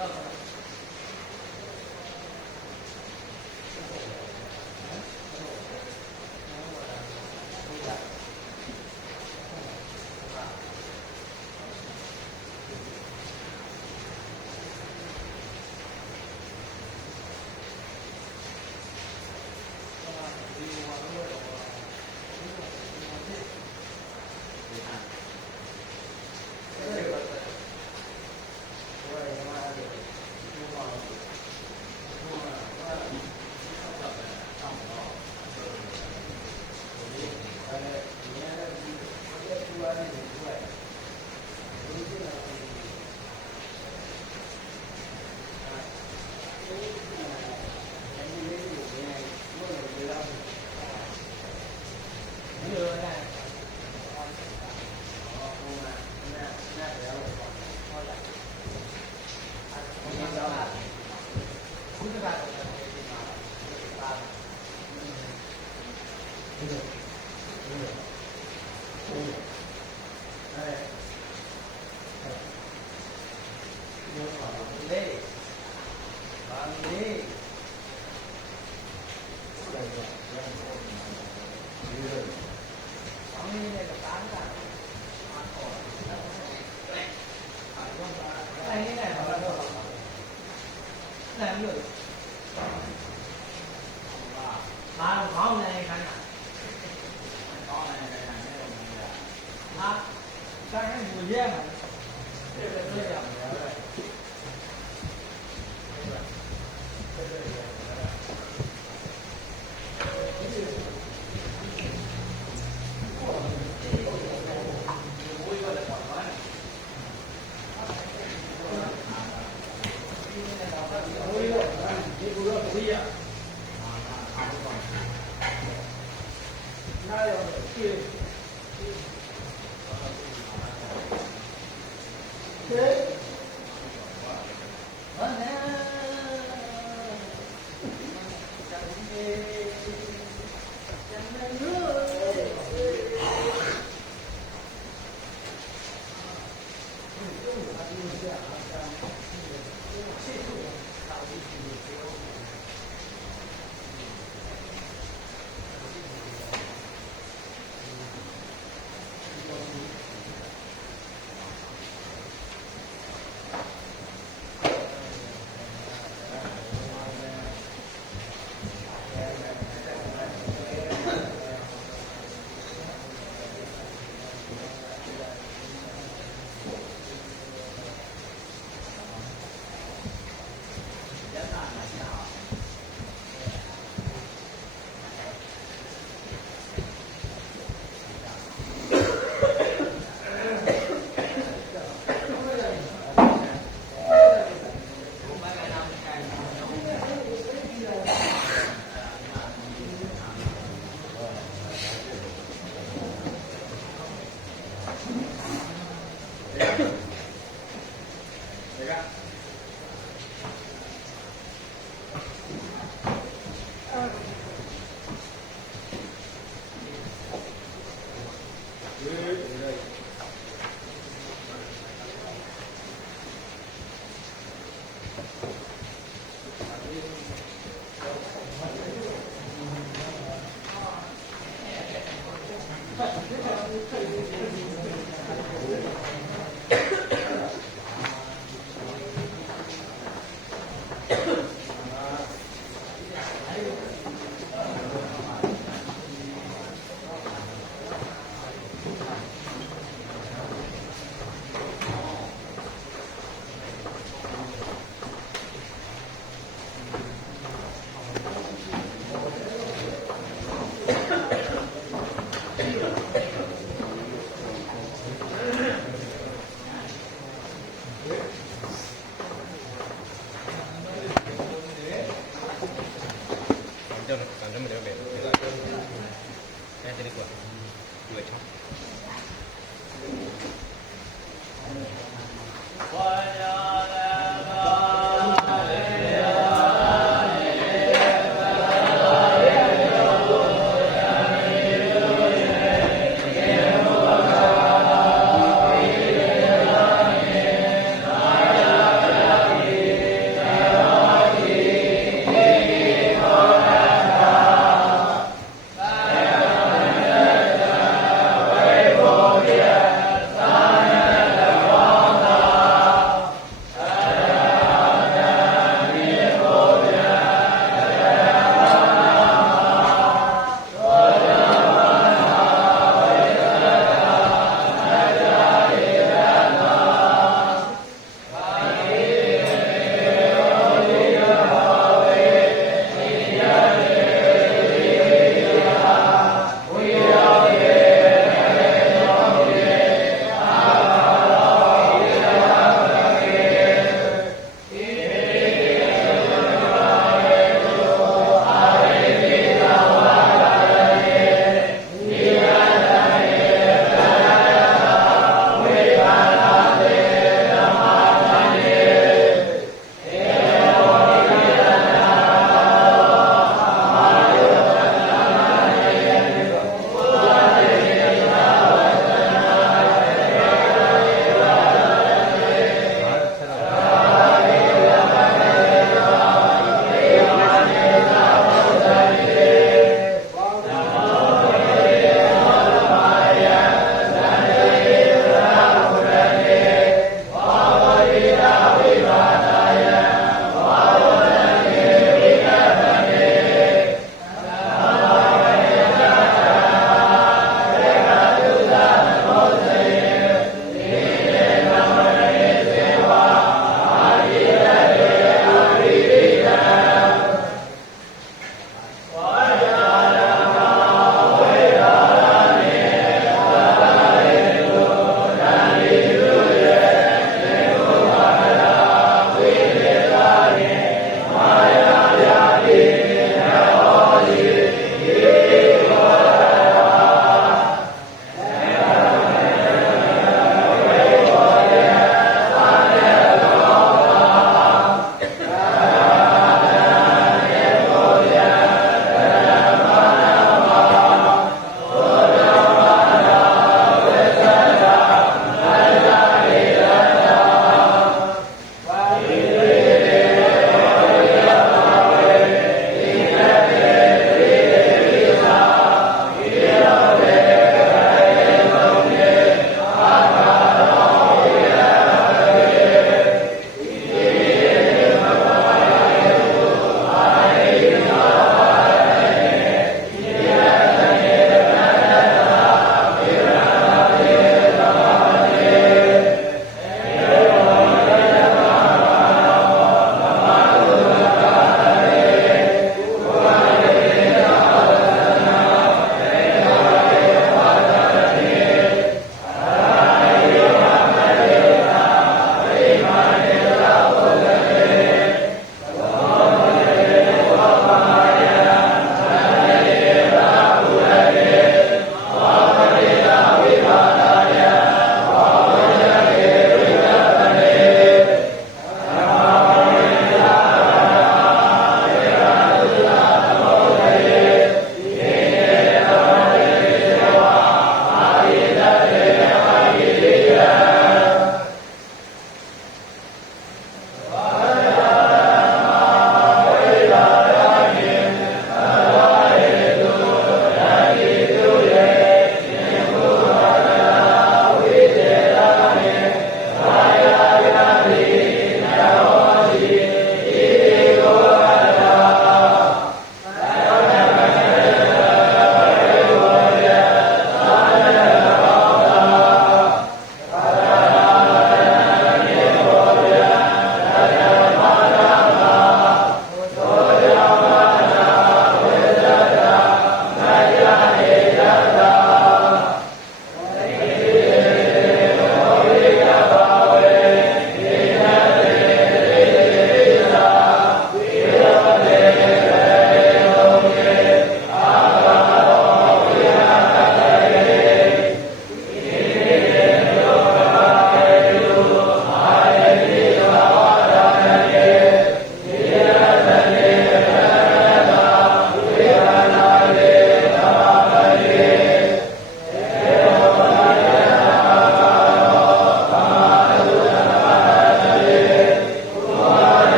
Thank you.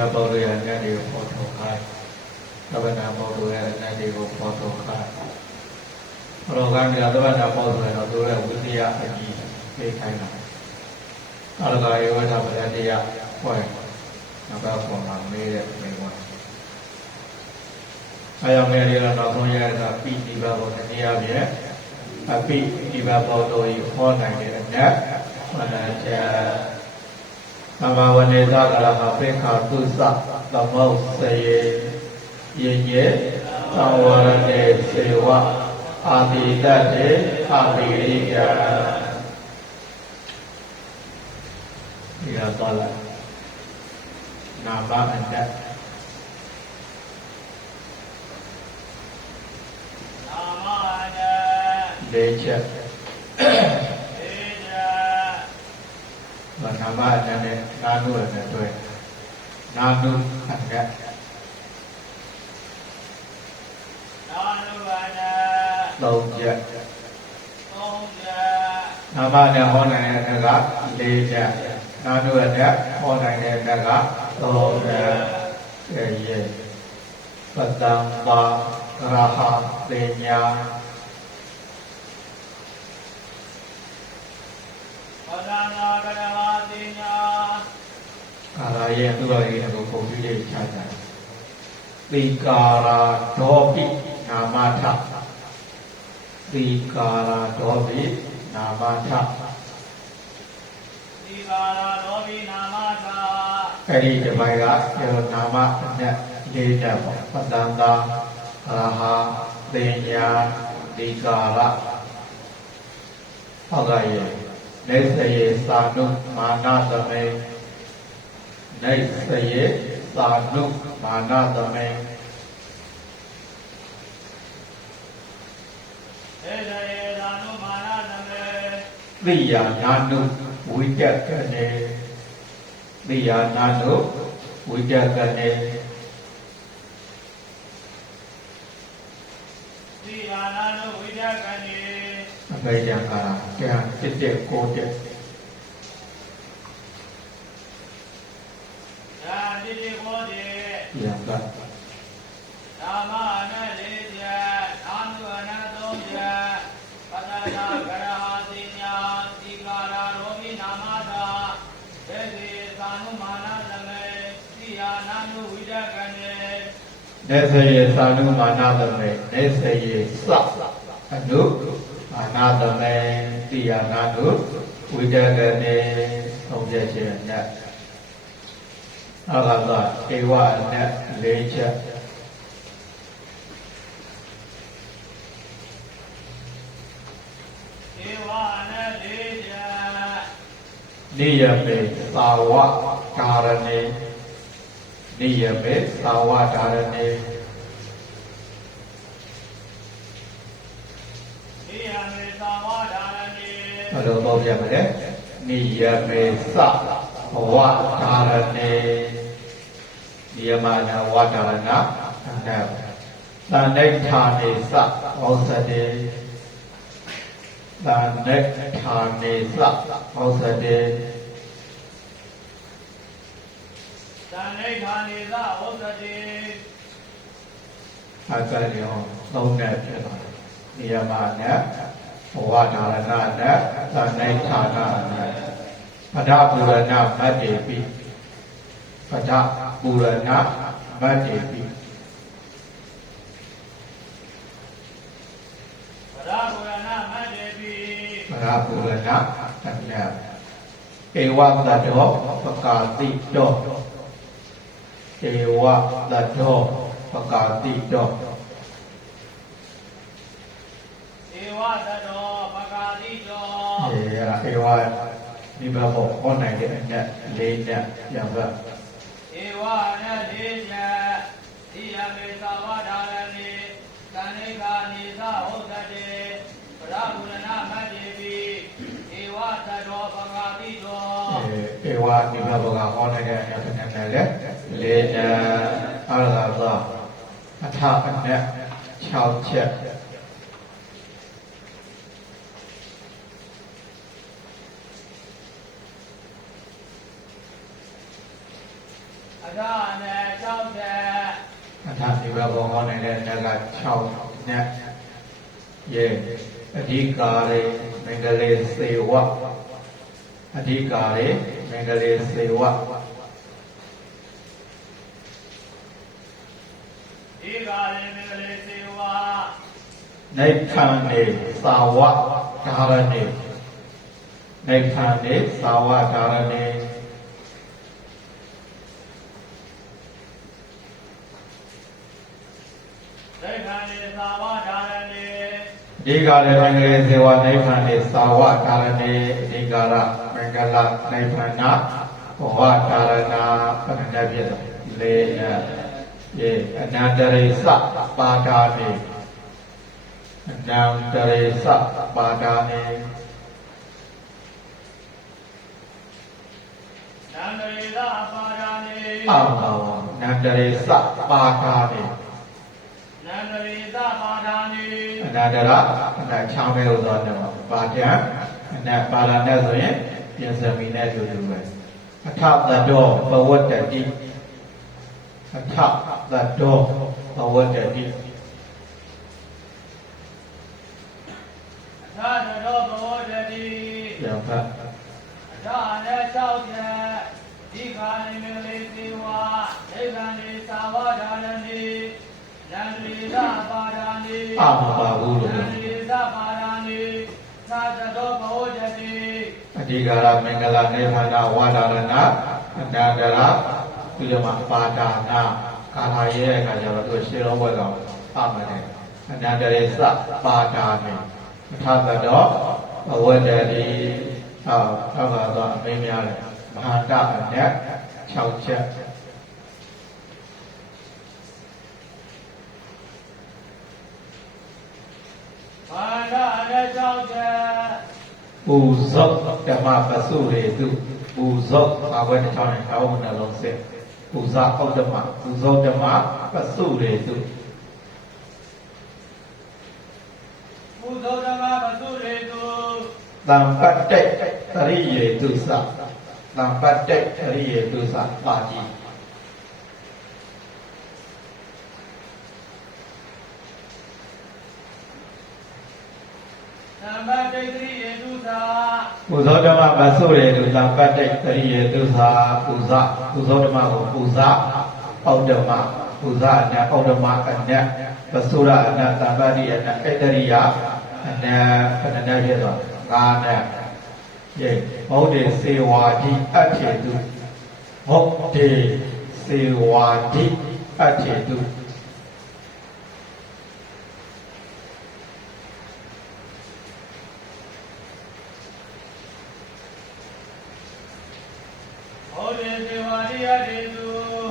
ဘပေါလို့ရတဲ့တွေကိုပေါ်ထုတ်ခိုင်းသဗ္ဗနာပေါလို့ရတဲ့တွေကိုပေါ်ထုတ်ခိုင်းဘောကံကသဗ္ဗနာပေါဆိုရင်တော့သူရဲ့ဝိသယအကြီးပေးခိုင်းတာအလကာယောဓပရတရားဟောနောက်ပေါ်မှာမေးတဲ့မိဘအယောင်ငယ်လေးကတော့ဆုံးရတာပိဋိဘဘောတရားပြည့်အပိဒီဘဘောတို့ဤဟောနိုင်တဲ့အနက်မနာချာသဘာဝနေသကရဟပိခာသုသသမုတ်စေယင်ယေသံဝရတေစေဝအာတိတတေအာတိရိယဒီကတော့နာမအနက်လေးချက်နာမအနက်နဲ့နာနုအနက်တွေ့နာနုအနက်သုံးချက်နာမနဲ့ဟောနိုင်တဲ့ကလေးချက်နာနုအနက်ဟောနိုင်တဲ့ကသုံးချက်ရေပတံပါရဟပညာအာရရဲ့သူတော်ရဲ့ကိုပုံပြည့်ချကြတယ်သီကာရာဒောပိနာမထသီကာရာဒောပိနာမထသီကာရာဒောပိနာမထအဲ့ဒီဒီပိုင်းကနာမနဲ့လေးချက်ပေါ့ပတန်တာရဟပညာသီကာရဟောကရဲ့နေသယေသာနုမာနသမေနေသယေသာနုမာနသမေနေသယေသာနုမာနသမေသိယာနာနုဝိတက္ကနေသိယာနာနုဝိတက္ကနေသိယာနာနုဝိတက္ကနေအဘိဓမ္မာကံတစ်တဲ့ကိုတဲ့ဒါတစ်တဲ့ကိုတဲ့ယံကသာမနဲ့လေးချက်အာနုအနသုံးချက်ပတ္တနာကရဟာတိညာသီကာရာရောမိနာမသာဒေသေသာနုမာနသမေသိယာနာနုဝိဒကနေဒေသေသာနုမာနသမေဒေသေသအနုအာနာသမေတိယနာနုဝိတကနေသုံးချက်ချင်းနဲ့အဘဂဧဝနဲ့လေးချက်ဧဝနဲ့လေးချက်နိယမေသာဝကာရဏေနိယမေသာဝကာရဏေဘယ်လိုပေါက်ပြမလဲနိယမေသဝဒါရဏေနိယမနာဝဒါရဏအနတ်သန္တိဌာနေသဩသတေသန္တိဌာနေသဩသတေသန္တိဌာနေသဩသတေအစရောသုံးနဲ့ဖြစ်သွားတယ်နိယမနာဝါဒါရဏနဲ့သန္တိဌာနနဲ့ပဒပူရဏမတ္တေပိပဒပူရဏမတ္တေပိပဒပူရဏမတ္တေပိပဒပူရဏတဏဧဝတတောပကာတိတောဧဝတတောပကာတိတောဧဝတတောပကာတိတောဧဝဒီဘဘောဟောနိုင်တဲ့အနက်လေးနဲ့ပြန်ပါဧဝနဲ့လေးချက်ဒီယမေသာဝဒါရဏေသန္တိကာနိသဟုတ်တေပရဗုရဏမတ္တေပိဧဝတတောပကာတိတောဧဝဒီဘဘောကဟောနိုင်တဲ့အနက်နဲ့လေးနဲ့အရသာသောအထအနက်6ချက်အထအ ထာနိဗ္ဗာန်ဟောနိုင်တဲ့နတ်က6နတ်ရဲ့အဓိကာရေမင်္ဂလေစေဝအဓိကာရေမင်္ဂလေစေဝဒီကာရေမင်္ဂလေစေဝနိဗ္ဗာန်နေသာဝဒါရဏေနိဗ္ဗာန်နေသာဝဒါရဏေနိဗ္ဗာန်နေသာဝဒါရဏေဒီကာရမင်္ဂလေစေဝနိဗ္ဗာန်နေသာဝဒါရဏေဒီကာရမင်္ဂလနိဗ္ဗာန်ဘဝဒါရဏပဏ္ဏပြည့်လေယေအနန္တရေသပါဒာနေအနန္တရေသပါဒာနေနန္တရေသပါဒာနေနန္တရေသပါဒာနေနန္တရေသပါဒာနေအနန္တရအနချောင်းပဲလို့ဆိုတော့ပါဒံအနပါဒာနဲ့ဆိုရင်ပြင်စမီနဲ့တူတူပဲအထသတ္တောဘဝတ္တိအထသတ္တောဘဝတ္တိအထသတ္တောဘဝတ္တိယောဖတ်အထနဲ့6ချက်ဒီခာနေမင်္ဂလေစေဝနိဗ္ဗာန်နေသာဝဒါရဏေနန္တရေသပါဒာနေမပါဘူးလို့နန္တရေသပါဒာနေသာတတောဘဝတ္တိအဓိကာရမင်္ဂလနိဗ္ဗာန်ဝါဒရဏအနန္တရပြီးတော့မှပါဒာနာကာလာရဲ့အခါကျတော့သူရှင်းလုံးဘွဲကောင်မယ်အနန္တရေသပါဒာနေအထသတ္တောဘဝတ္တိဟုတ်ပါတော့အမင်းများတယ်မဟာတအနက်6ချက်ဘာသာနဲ့6ချက်ပူဇောဓမ္မပစုရေတုပူဇောဘာဝဲတစ်ချောင်းနဲ့ခေါင်းနှလုံးစစ်ပူဇောဩဓမ္မပူဇောဓမ္မပစုရေတုပူဇောဓမ္မပစုရေတုသံပတ္တိတရိယေတုသသံပတ္တိတရိယေတုသပါဠိသံပတ္တိတရိယေတုသပူဇောဓမ္မပစုရေတုသံပတ္တိတရိယေတုသပူဇောဓမ္မကိုပူဇဩဓမ္မပူဇအနဩဓမ္မအနပစုရအနသံပတ္တိအနဣတရိယအနခဏနဲ့ဖြစ်သွား5နဲ့ယေဘုဒ္ဓေစေဝါတိအထေတုဘုဒ္ဓေစေဝါတိအထေတု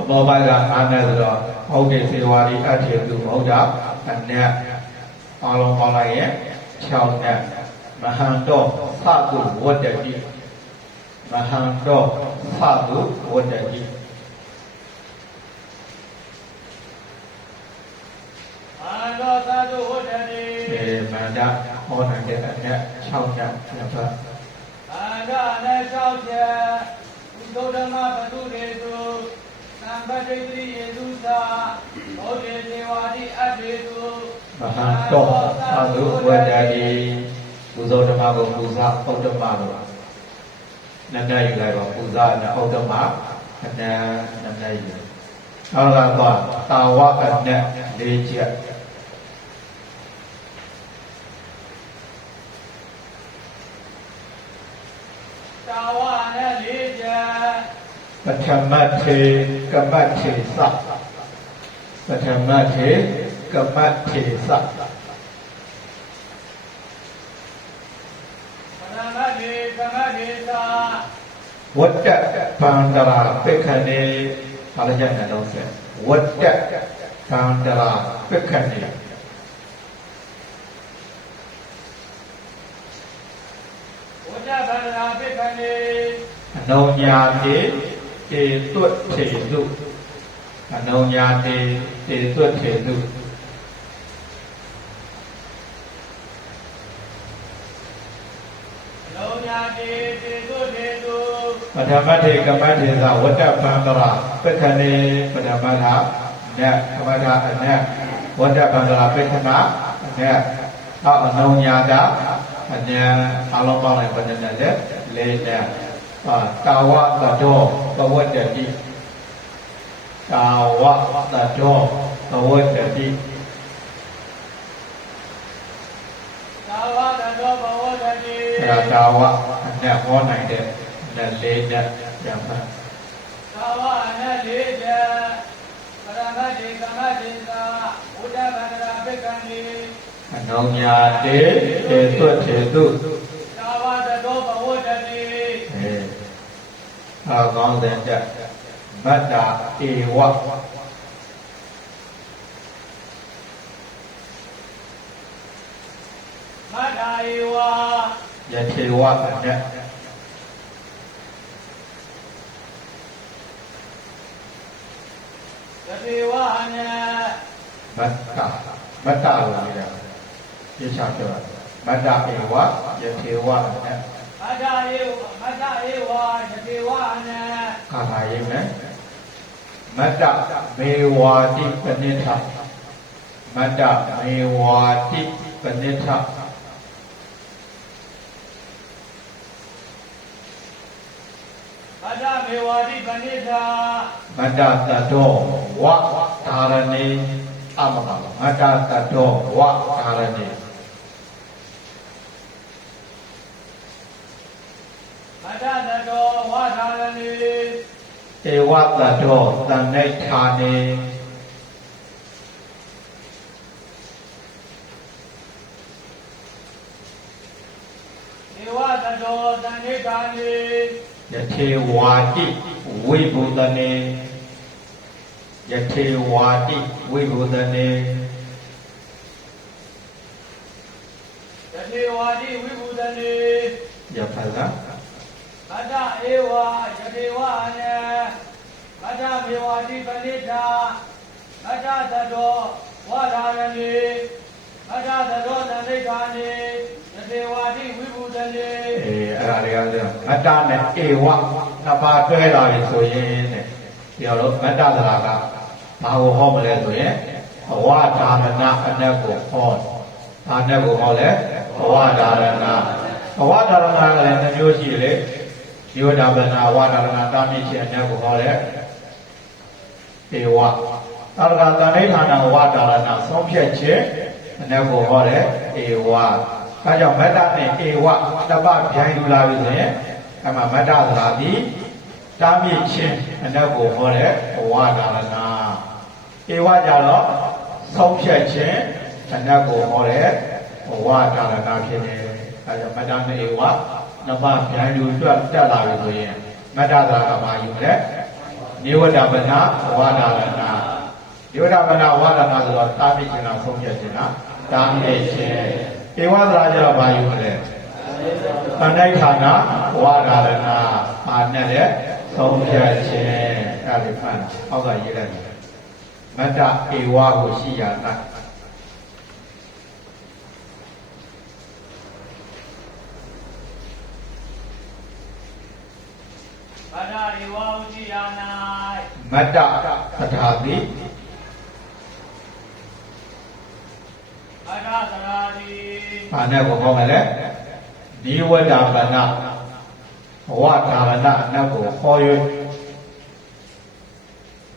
ဘောပါက9နဲ့ဆိုတော့ဟုတ်ကဲ့စေဝါဒီအထေသူဘုရားအနက်အလုံးပေါင်းလိုက်ရင်6နဲ့မဟံတော်သတုဝတ္တတိမဟံတော်သတုဝတ္တတိအာနောသတုဝတ္တတိမန္တဟောနိုင်တဲ့အနက်6နဲ့ပြတ်အာနာနဲ့6ချက်ဥဒ္ဓဓမ္မပတုရေတုသံပတ္တိတရိယေတုသာဘုဒ္ဓေစေဝါတိအထေတုမဟံတော်သတုဝတ္တတိပူဇောဓမ္မကိုပူဇဩဓမ္မတို့နန္ဒယူလိုက်ပါပူဇအနဩဓမ္မအနန္ဒယူနောက်တော့တာဝအနက်4ချက်တာဝနဲ့4ချက်ပထမထေကမ္မထေသပထမထေကမ္မထေသဝတ္တပန္တရာပိက္ခဏေဘာလဲကျန်တဲ့လုံးစဝတ္တပန္တရာပိက္ခဏေဝတ္တပန္တရာပိက္ခဏေအနုညာတိတေတွတ်ထေတုအနုညာတိတေတွတ်ထေတုပထမထေကမ္မထေသဝတ္တပန္တရာပက္ခဏေပထမထ နဲ့သမထနဲ့ဝတ္တဗန္ဒရာပိဋနာနဲ့နောက်အနုညာတာနဲ့အလုံးပေါင်းလိုက်ပတ်တဲ့လက်လေးနဲ့တာဝတတော်ဘဝတ္တိတာဝတတော်ဘဝတ္တိတာဝတတော်ဘဝတတိတာဝနဲ့ဟောနိုင်တဲ့လက်လေးနဲ့ပြန်ပါတာဝနဲ့လေးတဲ့ပရမတ်ဒီကမတ်ဒီသာဝတ္တဗန္ဒရာပိက္ခဏီအနုညာတေတေသွတ်တေတုတာဝတတော်ဘဝတတိကောင်းတဲ့ကြမတ္တာဧဝမတ္တာဧဝယထေဝနဲ့ယထေဝနဲ့မတ္တာလို့နေတာပြချပြောတာမတ္တာဧဝယထေဝနဲ့မတ္တာဧဝယထေဝနဲ့ခါလာရေးမယ်မတ္တမေဝါတိပဏိထမတ္တမေဝါတိပဏိထမတ္တမေဝါတိပဏိထမတ္တတတောဝဓာရဏေအမကမတ္တတတောဝဓာရဏေမတ္တတတောဝဓာရဏေဧဝတတောသန္နိဌာနေဧဝတတောသန္နိဌာနေယထေဝါတိဝိဘုဒနေယထေဝါတိဝိဘုဒနေယထေဝါတိဝိဘုဒနေယဖလာမတ္တဧဝယထေဝနေမတ္တမေဝါတိပဏိတာမတ္တတတောဝဓာရဏေမတ္တတတောသန္နိဌာနေယထေဝါတိဝိဘုဒနေအဲ့ဒါတွေကမတ္တနဲ့ဧဝနှစ်ပါးတွဲလာပြီဆိုရင်တဲ့ပြောလို့မတ္တသရာကဘာကိုဟောမလဲဆိုရင်ဘဝဒါရဏအနက်ကိုဟောဘာနဲ့ကိုဟောလဲဘဝဒါရဏဘဝဒါရဏကလည်းနှမျိုးရှိလေယောဓာပနာဝဒါရဏတာမိခြင်းအနက်ကိုဟောလဲဧဝသာရကသန္နိဌာနဝဒါရဏဆုံးဖြတ်ခြင်းအနက်ကိုဟောတယ်ဧဝဒါကြောင့်မတ္တနဲ့ဧဝတပဗျိုင်းလူလာပြီဆိုရင်အမှမတ္တသရာတိတာမိခြင်းအနက်ကိုဟောတယ်ဘဝဒါရဏဧဝကြတော့ဆုံးဖြတ်ခြင်းအနက်ကိုဟောတယ်ဘဝဒါရဏဖြစ်တယ်ဒါကြောင့်မတ္တနဲ့ဧဝနမဗျိုင်းလူတက်လာပြီဆိုရင်မတ္တသရာကဘာယူလဲနိဝတ္တပနာဝဒါရဏနိဝတ္တပနာဝဒါရဏဆိုတော့တာမိခြင်းလားဆုံးဖြတ်ခြင်းလားတာမိခြင်းဧဝသရာကျတော့ဘာယူမလဲသန္တိဌာနဝဒါရဏအာနဲ့လေဆုံးဖြတ်ခြင်းအဲ့ဒီမှန်အောက်ကရေးလိုက်မတ္တဧဝကိုရှိရနာမတ္တဧဝဟုရှိရ၌မတ္တပထာတိမတ္တသရာတိဘာနဲ့ကိုဟောမယ်လဲဒီဝတ္တပနာဝဒါရဏအနက်ကိုဟော၍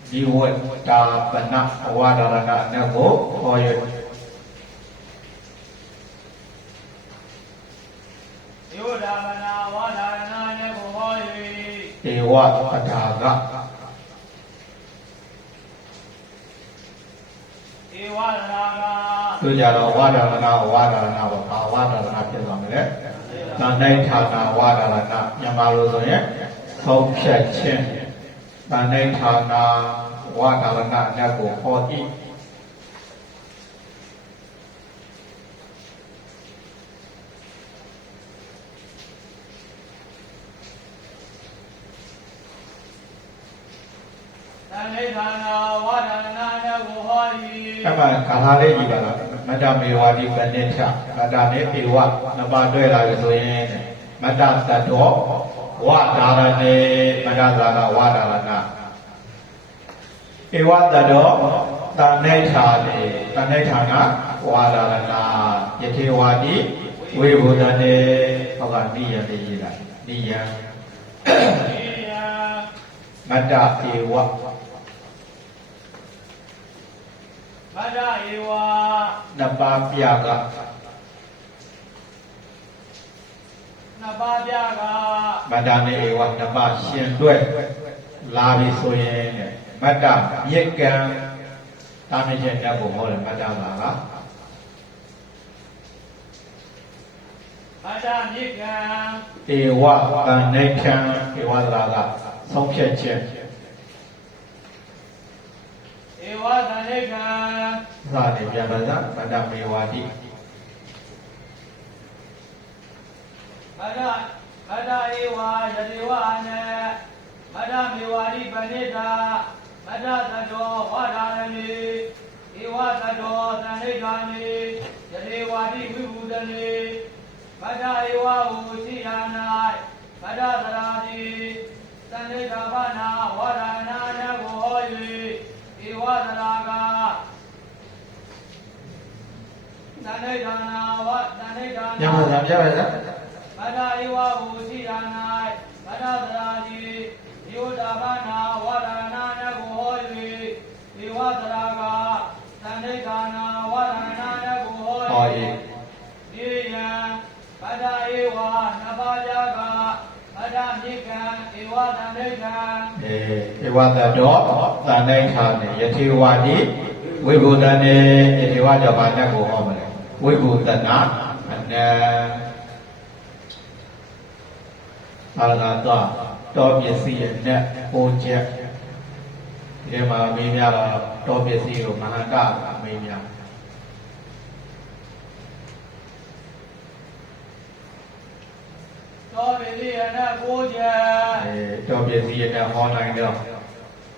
ဒီဝတ္တပနာဝဒါရဏအနက်ကိုဟော၍ယောဓာမနာဝဒါရဏနဲ့ကိုဟော၍ဧဝပထာကဧဝရာကတို့ကြတော့ဝဒါရဏဝဒါရဏပေါ့ဘာဝဒါရဏဖြစ်သွားမလဲသန္တိဌာနဝဒါရဏမြန်မာလိုဆိုရင်ဆုံးဖြတ်ခြင်းသန္တိဌာနဝဒါရဏအနက်ကိုဟော၏သန္တိဌာနဝဒါရဏနဲ့ကိုဟော၏အဲ့မှာကာလာလေးကြီးပါလားမတ္တမေဝါတိပဏိထမတ္တနဲ့ဧဝနှစ်ပါးတွဲလာပြီဆိုရင်မတ္တသတ္တောဝဒါရဏေမတ္တသာကဝဒါရဏ ဧဝတတောတဏိဋ္ဌာနေတဏိဋ္ဌာနာဝါဒရဏယထေဝါတိဝိဘုဒ္ဓနေဟောကနိယတိရေးတာနိယမတ္တဧဝမတ္တဧဝနှစ်ပါးပြကနှစ်ပါးပြကမတ္တနေဧဝနှစ်ပါးရှင်တွဲလာပြီဆိုရင်မတ္တမြစ်ကံတာမကျက်တဲ့ဘုံဟောတယ်မတ္တပါကမတ္တမြစ်ကံဧဝတဏိဋ္ဌံဧဝသရာကဆုံးဖြတ်ချက်ဧဝတဏိဋ္ဌံသာနေပြန်ပါစားမတ္တမေဝတိမတ္တဧဝယတိဝအနမတ္တမေဝတိပဏိတာမတ္တသတ္တောဝါဒာရဏိဧဝသတ္တောသဏိဋ္ဌာနိယတိဝါတိဝိဘုဒ္ဓနိမတ္တဧဝဟုရှိယာ၌မတ္တသရာတိသဏိဋ္ဌာပနာဝါဒာနာနကိုဟော၍ဧဝသရာကသဏိဋ္ဌာနာဝသဏိဋ္ဌာနာညမသာပြပါလားမတ္တဧဝဟုရှိယာ၌မတ္တသရာတိယောဓဘာနာဝါဒနာနကိုဟော၍ဧဝသရာကသဏိဋ္ဌာနာဝါဒနာနကိုဟော၍ဒီယံမတ္တဧဝနဘာယကမတ္တမြေကံဧဝသဏိဋ္ဌာဧဝတတောသဏိဋ္ဌာနေယထေဝါတိဝိဘုဒ္ဓနေယထေဝါကြောင့်ဘာနဲ့ကိုဟောမလဲဝိဘုဒ္ဓနာအနအာရဏတောပစ္စည်းရဲ့နဲ့ဟိုချက်ဒီမှာအမေးများတော့တောပစ္စည်းကိုမဟာတအမေးများတောပစ္စည်းရဲ့နဲ့ဟိုချက်တောပစ္စည်းရဲ့နဲ့ဟောနိုင်တော့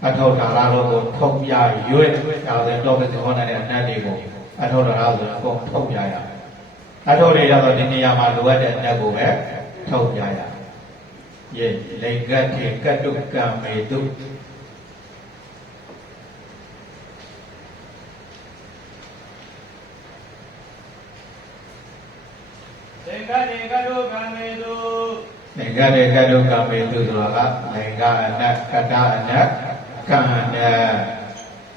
အထောက်ဒါရလို့ကိုထုတ်ပြရွေ့ဒါဆိုတောပစ္စည်းဟောနိုင်တဲ့အနတ်တွေကိုအထောက်ဒါရဆိုအကုန်ထုတ်ပြရအထောက်တွေရတော့ဒီနေရာမှာလိုအပ်တဲ့အနတ်ကိုပဲထုတ်ပြရယေလိင်္ဂတေကတုကံမေတုလိင်္ဂတေကတုကံမေတုလိင်္ဂတေကတုကံမေတုဆိုတာကလိင်္ဂအနတ်ကတအနတ်ကံအနတ်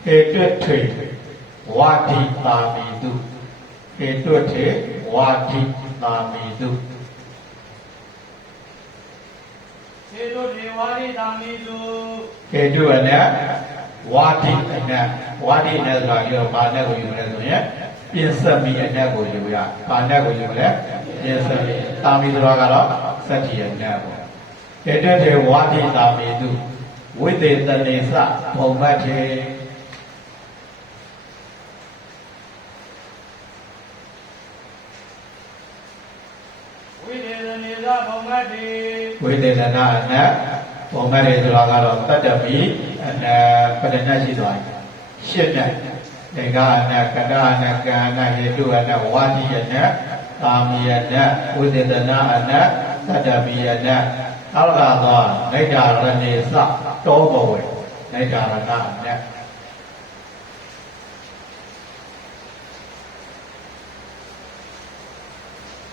ဟေတွထေဝါတိတာမိတုဟေတွထေဝါတိတာမိတုဟေတုဒေဝါရိတာမိတုဟေတုအနတ်ဝါတိအနတ်ဝါတိအနတ်ဆိုတာပြောဘာနဲ့ကိုယူလဲဆိုရင်ပြင်စမိအနတ်ကိုယူရဘာနဲ့ကိုယူလဲပြင်စမိတာမိဆိုတာကတော့သတ္တိအနတ်ပေါ့ဟေတုထေဝါတိတာမိတုဝိသေတနေသဘုံမတ်ထေဝိသေတနေသဘုံမတ်ထေဝိသေသနာအနတ်ဘုံမတ်ထေဆိုတာကတော့တတ္တပိအနတ်ပဒနာရှိသွားပြီရှင်းတဲ့သင်္ကာအနတ်ကတအနတ်ကံအနတ်ဟေတုအနတ်ဝါတိအနတ်ကာမိအနတ်ဝိသေသနာအနတ်တတ္တပိအနတ်အောက်ကသောနိဒာရဏေသတောဘဝေနိဒာရဏအနတ်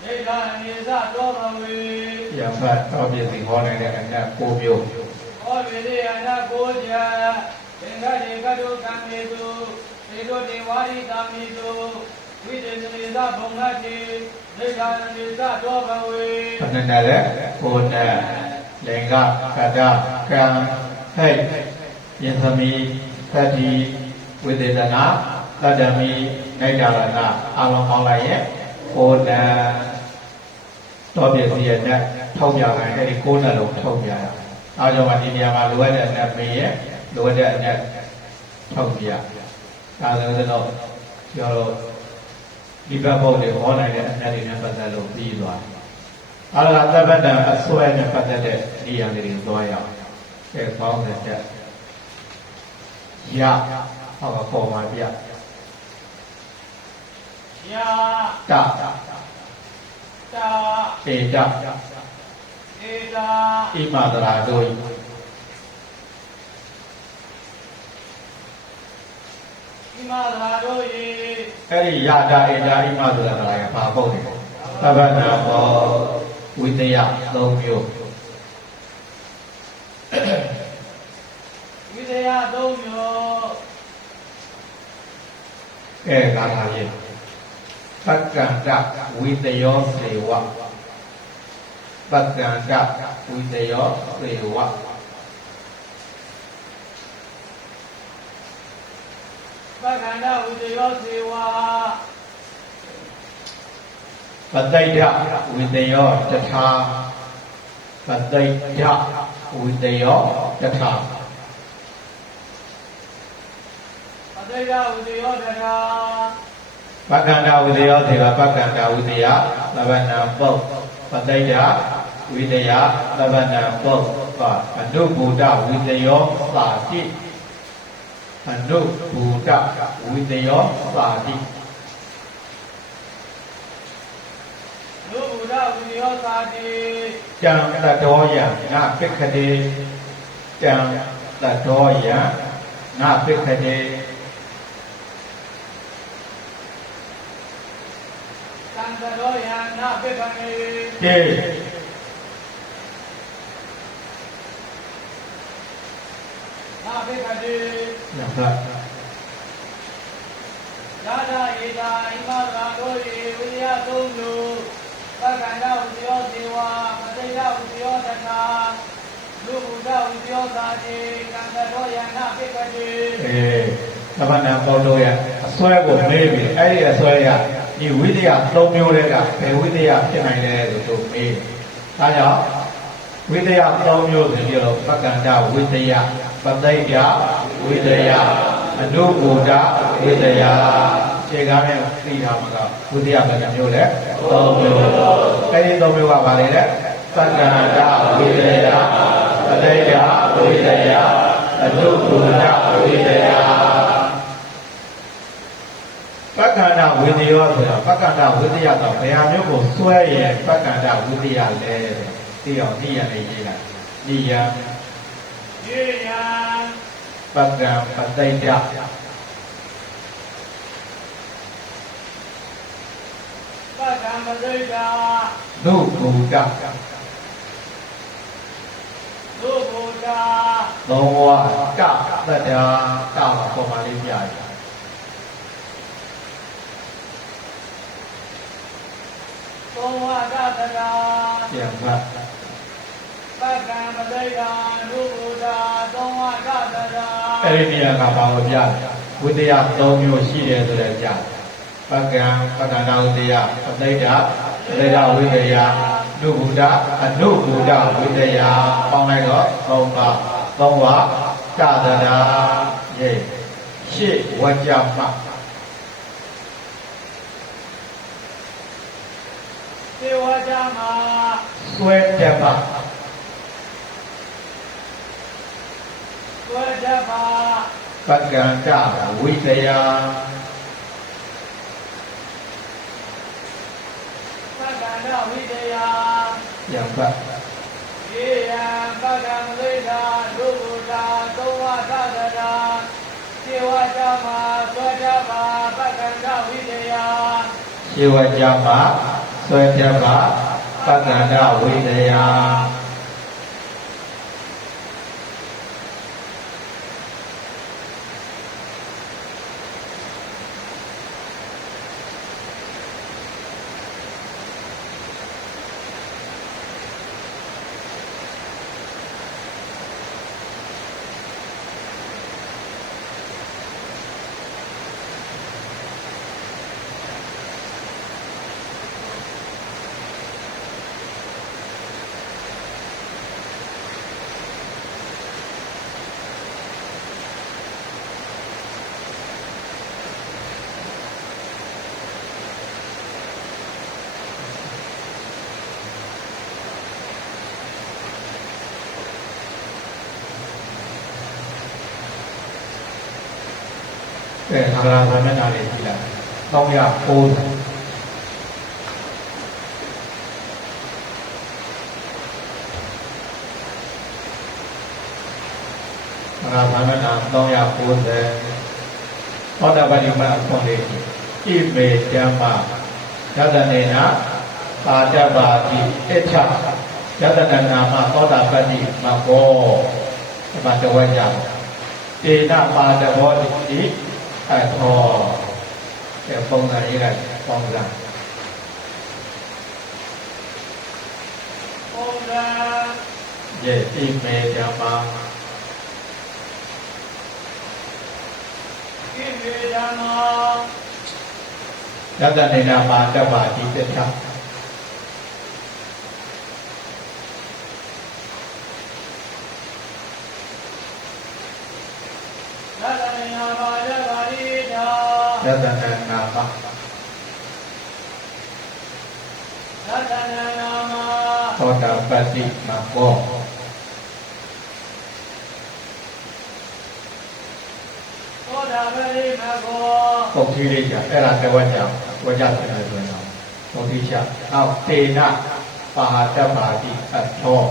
နိဒာရဏေသတောဘဝေယံဖတ်တော်ပြည့်စီဟောနိုင်တဲ့အနတ်၉မျိုးဟောပိရိယနာကိုကြသင်္ဃတေကတုကံမေတုသေတုတေဝါရိတာမိတုဝိသေသနေသဘုံငတ်တိနိဒာရဏေသတောဘဝေဘယ်နဲ့လဲဘုံနဲ့လင်္ကာကတကံဟိတ်ယင်သမီသတ္တိဝိသေသနာတတ္တမိနိဒာရဏအလုံးပေါင်းလိုက်ရဲ့ဘုံနဲ့တော်ပြည့်စီရဲ့နဲ့ထောက်ပြခိုင်းအဲ့ဒီ9နဲ့လုံးထောက်ပြရအားကြောင့်ဒီနေရာမှာလိုအပ်တဲ့အနက်မင်းရဲ့လိုအပ်တဲ့အနက်ထောက်ပြဒါဆိုတော့ပြောတော့ဒီဘက်ဘုံတွေဟောနိုင်တဲ့အနက်တွေနဲ့ပတ်သက်လို့ပြီးသွားအားလားသဗ္ဗတံအစွဲနဲ့ပတ်သက်တဲ့နေရာလေးတွေသွားရအောင်အဲပေါင်းတဲ့တက်ရဟောပေါ်မှာပြယတတာဧတဧတာဣမတရာတို့ ima dharo ye အဲ့ဒီယာတာဣန္ဒာဣမဆိုတာကလည်းဘာပေါ့တယ်သဗ္ဗနာမောဝိတယ၃မျိုး vidya 3 မျိုး အဲဂါထာကြီးပက္ကန္တဝိတယောစေဝပက္ကန္တဝိတယောစေဝ ပက္ခန္ဓဝိတယောစေဝါ ပတိဋ္ဌဝိတယောတထာပတိဋ္ဌဝိတယောတထာ ပတိယဝိတယောတထာ ပက္ကန္တဝိတယောစေဝပက္ကန္တဝိတယသဗ္ဗနာပုတ်ပတိဋ္ဌဝိတယသဗ္ဗနာပုတ်အနုဘူတဝိတယောသာတိအနုဘူတဝိတယောသာတိ နုဘုဒ္ဓဝိတယောသာတိ ကြံတတော်ယံငါပိက္ခတေကြံတတော်ယံငါပိက္ခတေ သံဃရောယံနာပိက္ခဏေ ကေ နာပိက္ခတေ ယံသာ သာဒဧတာဣမသာရောယေဝိတယ3 မျိုးပက္ခန္ဓဝိတယောစေဝါပတိယဝိတယောတထာနုဘုဒ္ဓဝိတယောသာတိသံဃရောယံနာပိက္ခတေ သဗ္ဗနာပေါတော်ယအစွဲကိုမေးပြီးအဲ့ဒီအစွဲကဒီဝိတယ၃မျိုးတည်းကဘယ်ဝိတယဖြစ်နိုင်လဲဆိုတော့မေးဒါကြောင့်ဝိတယ၃မျိုးဆိုပြီးတော့ပက္ကန္တဝိတယပတိဋ္ဌဝိတယအနုဘူတဝိတယခြေကားနဲ့သိတာမှာကဝိတယဘယ်နှမျိုးလဲ၃မျိုးအဲ့ဒီ၃မျိုးကဘာလဲပက္ကန္တဝိတယပတိဋ္ဌဝိတယအနုဘူတဝိတယပက္ကန္တဝိတယောဆိုတာပက္ကန္တဝိတယတော့ဘယ်ဟာမျိုးကိုစွဲရင်ပက္ကန္တဝိတယလဲသိအောင်သိရနေရေးလားနိယံ ယေယံ ပက္ကံပတိဋ္ဌ ပက္ခမသိတာ နုဘူတ ဒုဘုဒ္ဓ သောဝတသတ္တာတာပေါ်မှာလေးပြရတယ် သောဝတတရာ ပြန်ဖတ် ပက္ခမသိတာဒုဘုဒ္ဓသောဝတတရာ အဲ့ဒီနေရာကဘာလို့ပြလဲဝိတယ၃မျိုးရှိတယ်ဆိုတဲ့ပြပက္ကံပက္ကန္တဝိတယပတိဋ္ဌပတိဋ္ဌဝိတယနုဘူတအနုဘူတဝိတယပေါင်းလိုက်တော့၃ပါး၃ပါးတသတာယေရှေ့ဝကြမ သေဝကြမှာ စွဲတက်ပါ သွေတပါ ပက္ကန္တဝိတယ ပက္ခန္ဓဝိတယ ယံပတ် ယေယံပက္ခမသိတာဒုဘုဒ္ဓသောဝတတရာသေဝကြမှာသွေတပါပက္ခန္ဓဝိတယ ရှေဝကြမစွဲတက်ပါပက္ကန္တဝိတယ ကဲသာလာမျက်နှာလေးကြည့်လိုက်390သာလာမျက်နှာ390 သောတာပတိမအခွန်လေးဣမေဓမ္မာယတနေနာပါတပါတိအဋ္ဌယတနာနာမသောတာပတိမဘောဒီမှာတဝက်ကြတေနပါတဘောတိအထောတဲ့ပုံစံရေးလိုက်ပုံစံရဲ့ဣမေဓမ္မာယတနေနာပါတပါတိအဋ္ဌယတနာနာမသောတာပတိမဘောပုတ်ကြီးလေးကြအဲ့ဒါတဝက်ကြဝကြတယ်ဆိုရင်ပုတ်ကြီးချနောက်တေနပါတပါတိအထော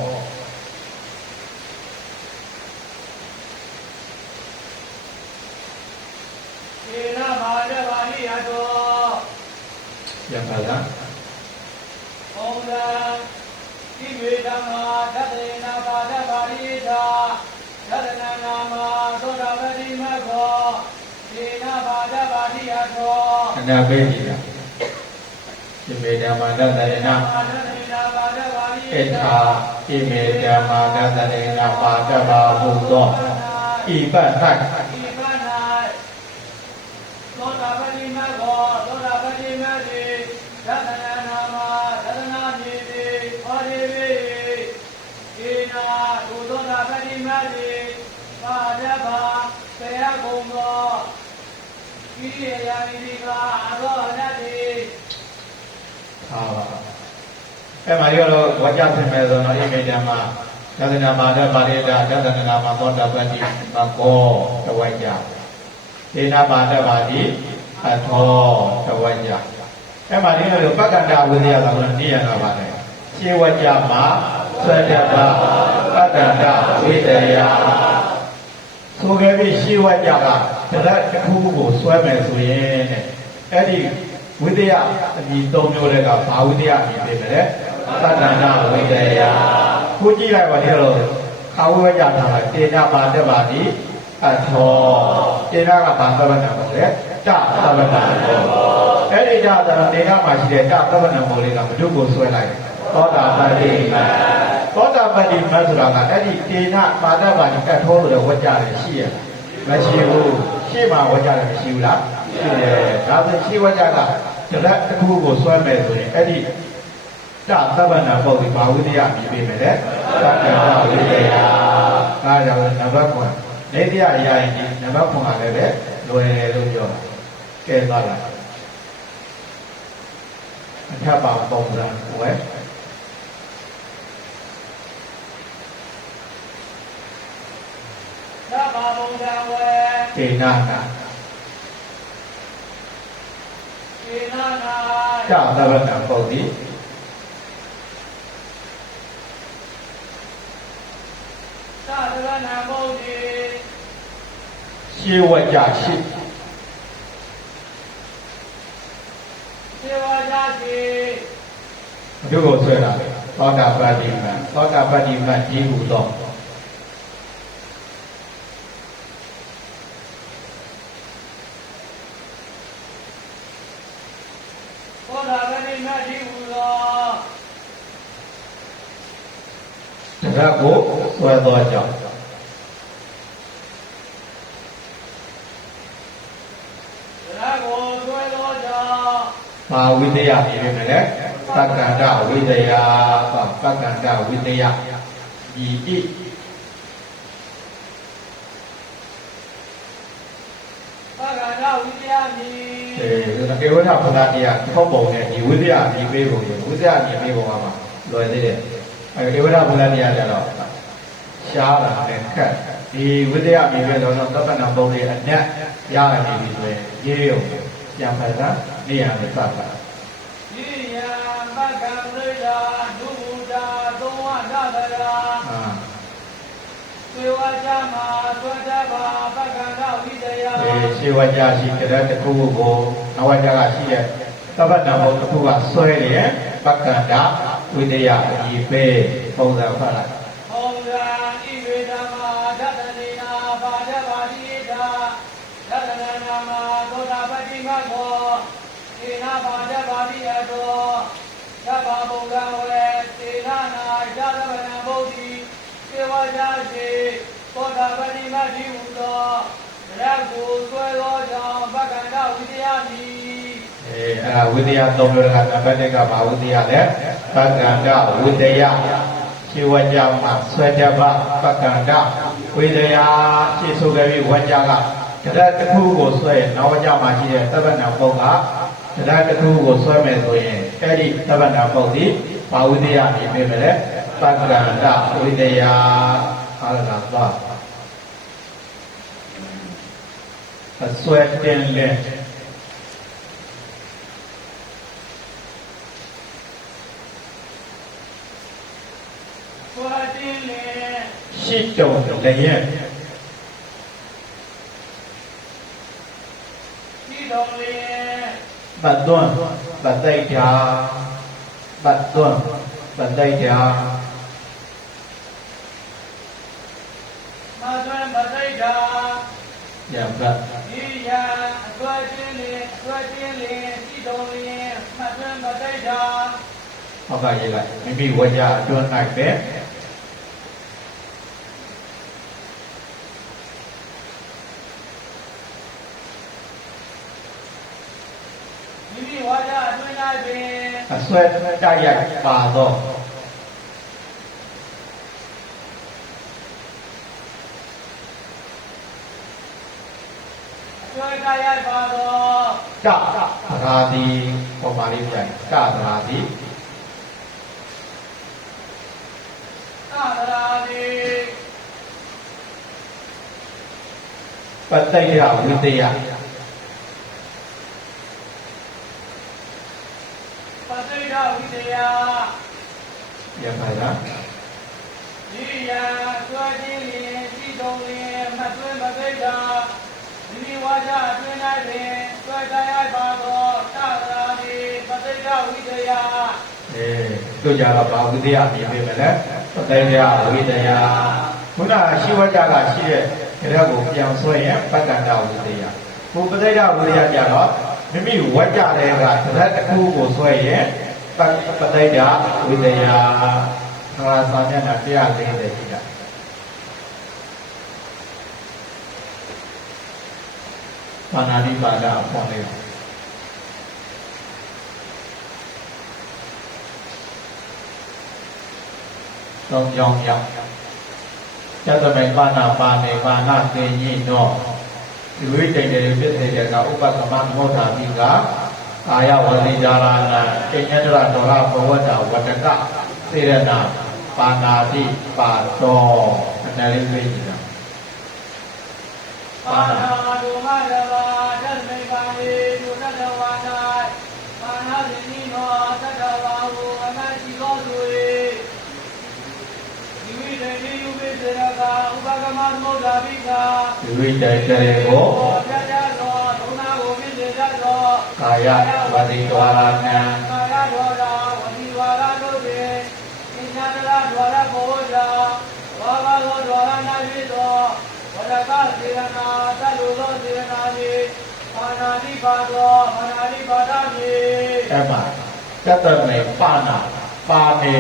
ရပါလားဩဇာဣဝေဓမ္မာသတ္တေနာပါဒပါရိသာသတ္တနာနာမသောတာပတိမဘောသေနာပါဒပါတိယသောအနာဘေတိယဣဝေဓမ္မာသတ္တေနာပါဒပါရိသာဣမေဓမ္မာသတ္တေနာပါဒပါဘုသောဣပတ်၌သောတာပတိမဘောသောတာပတိမတိသတ္တနာနာမသတ္တနာမြေတိဟောဒီဝိဧနာဒုသောတာပတိမတိပါဒဘာသေယကုံသောကိရိယာမိတိကအရောအနတ္တိဟာအဲ့မှာရောဝါကြပြင်မယ်ဆိုတော့ဣမေဓမ္မာသတ္တနာပါဒပါရိဒသတ္တနာမသောတာပတိမဘောတဝိကြဒေနာပါဒပါတိအထောတဝညအဲ့မှာဒီလိုပက္ကန္တဝိသယသာလို့နေရတာပါလေခြေဝကြမှာသတ္တပါပက္ကန္တဝိသယဆိုခဲ့ပြီးခြေဝကြကတရက်တစ်ခုကိုဆွဲမယ်ဆိုရင်အဲ့ဒီဝိသယအမည်၃မျိုးတွေကဘာဝိသယအမည်ပေးမလဲသတ္တန္တဝိသယကိုကြည့်လိုက်ပါဒီလိုခါဝိဝကြတာတေနာပါဒပါတိအထောတေနာကဘာသဗ္ဗနာပါလဲတသဗ္ဗနာအဲ့ဒီတသဗ္ဗနာတေနာမှာရှိတဲ့တသဗ္ဗနာမိုးလေးကဘု து ကိုဆွဲလိုက်သောတာပတိမသောတာပတိမဆိုတာကအဲ့ဒီတေနာပါဒပါတိအထောဆိုတဲ့ဝကြတယ်ရှိရမရှိဘူးရှေ့မှာဝကြတယ်မရှိဘူးလားရှိတယ်ဒါဆိုရှေ့ဝကြကတရက်တစ်ခုကိုဆွဲမယ်ဆိုရင်အဲ့ဒီတသဗ္ဗနာပုဒ်ဒီဘာဝိတ္တယမြည်ပေးမယ်လေသတ္တနာဝိတ္တယအားကြောင့်နံပါတ်1နေတရားအရာရင်ဒီနံပါတ်9ကလည်းပဲလွယ်တယ်လို့ပြောတာကဲသွားလားအထပ်ပါပုံစံဝဲသဘာပုံစံဝဲဒေနာနာဒေနာနာသသဗ္ဗနာပုဒ်ဒီသသဗ္ဗနာပုဒ်ဒီရှေဝကြရှိရှေဝကြရှိဘုကိုဆွဲတာသောတာပတိမသောတာပတိမဒီဟုသောသောတာပတိမဒီဟုသောတရကိုဆွဲသောကြောင့်ဘာဝိတယနေပြီမလဲပက္ကန္တဝိတယပက္ကန္တဝိတယဤဤပက္ကန္တဝိတယမီကေဝနာပဒတရားထောက်ပုံနဲ့ဒီဝိတယမြည်ပေးပုံရဝိတယမြည်ပေးပုံကမှလွယ်သေးတယ်ကေဝနာပဒတရားကြတော့ရှားတာနဲ့ခက်ဒီဝိတယမြည်ပေးတော့သဗ္ဗနာပုံလေးအနက်ရနေပြီဆိုရင်ရေးရုံပြန်ဖတ်တာနေရာနဲ့စတာဤယံပက္ကံရိဒာဒုဗုဒ္ဓသုံးဝဒဗရာ သေဝကြမှာသွတ်တဘာပက္ခန္တဝိတယရှိဝကြရှိကြတဲ့တခုကိုနဝကြကရှိတဲ့သဗ္ဗနာဘုတ်တစ်ခုကဆွဲတယ်ပက္ခန္တဝိတယအကြီးပဲပုံစံဖတ်လိုက်ပုံစံဣဝေဓမ္မာဓတ္တနေနာပါဒပါတိတာဓတ္တနာမသောတာပတိမခောသေနာပါဒပါတိအတောသဗ္ဗဗုဒ္ဓဝေသေနာနာဇာတဗနဗုဒ္ဓိသေဝကြရှိသောတာပတိမတိဟုသောရက်ကိုဆွဲသောကြောင့်ပက္ခန္တဝိတယတိဝိတယသုံးလို့ကနံပါတ်1ကဘာဝိတယလဲပက္ခန္တဝိတယရှိဝကြမှာဆွဲတပါပက္ခန္တဝိတယရှိဆိုကြပြီးဝကြကတရားတစ်ခုကိုဆွဲနဝကြမှာရှိတဲ့သဗ္ဗနာပုဒ်ကတရားတစ်ခုကိုဆွဲမယ်ဆိုရင်အဲ့ဒီသဗ္ဗနာပုဒ်ဒီဘာဝိတယနေပြီမယ်လေပက္ခန္တဝိတယအားလာပါအဆွဲတင်လေရှိတုံလည်းရဲ့ရှိတုံလည်းဘတ်သွန်းဘတ်တိုက်တာဘတ်သွန်းဘတ်တိုက်တာမသွန်းဘတ်တိုက်တာရဘတ်ဒီရအသွဲချင်းလေးရှိတုံလည်းမသွန်းဘတ်တိုက်တာဟုတ်ကဲ့ရေးလိုက်မိမိဝကြအတွန်းနိုင်ပဲအဆွဲတိုက်ရိုက်ပါတော့အဆွဲတိုက်ရိုက်ပါတော့တရာတိပုံပါလေးပြိုင်တရာတိပတ္တိယဝိတယပတ္တိယဝိတယရပါလားဒီယသွဲခြင်းလင်ရှိတုံလင်မသွင်းမသိတာဒီဝါကြအတွင်း၌ပင်သွဲတရားပါသောသရာတိပတ္တိယဝိတယတို့ကြတော့ဘာဝိတယမြင်ပြီမလဲပတ္တိယဝိတယခုနရှိဝကြကရှိတဲ့ကြတဲ့ကိုပြန်ဆွဲရင်ပက္ခန္တဝိတယဘုပတ္တိယဝိတယကြတော့မိမိဝကြတဲ့ကတရားတစ်ခုကိုဆွဲရင်ပတ္တိယဝိတယခါသာမျက်နှာ140ရှိတာပါဏာတိပါဒအပေါ်လေးသုံးကြောင်းမြောက်ယတမေပါဏပါနေပါဏသေညိနောဒီဝိတ္တေတေဖြစ်တဲ့ကဥပကမမောထာမိကအာယဝတိဇာရဏအညတရဒေါရဘဝတ္တဝတ္တကသေရဏပါဏာတိပါတောအနလေးသိနေတာပါဏာဒုမရဘာတမေပါယေဒုနတဝါနာပါဏာတိနိနောသတ္တဝါဟုအမတိသောသူဒီဝိတ္တေယုပိစေရကဥပကမမောထာမိကဒီဝိတ္တေတေကိုကာယဝတိဒွါရဏံကာယဒွါရဝတိဒွါရတို့ဖြင့်ဉာဏတရဒွါရဘောဇာဝါဘသောဒွါရနာဖြစ်သောဝရကစေရနာသတ္တုသောစေရနာဖြင့်ပါဏာတိပါသောပါဏာတိပါဒဖြင့်အဲ့မှာတတမေပါဏာပါနေ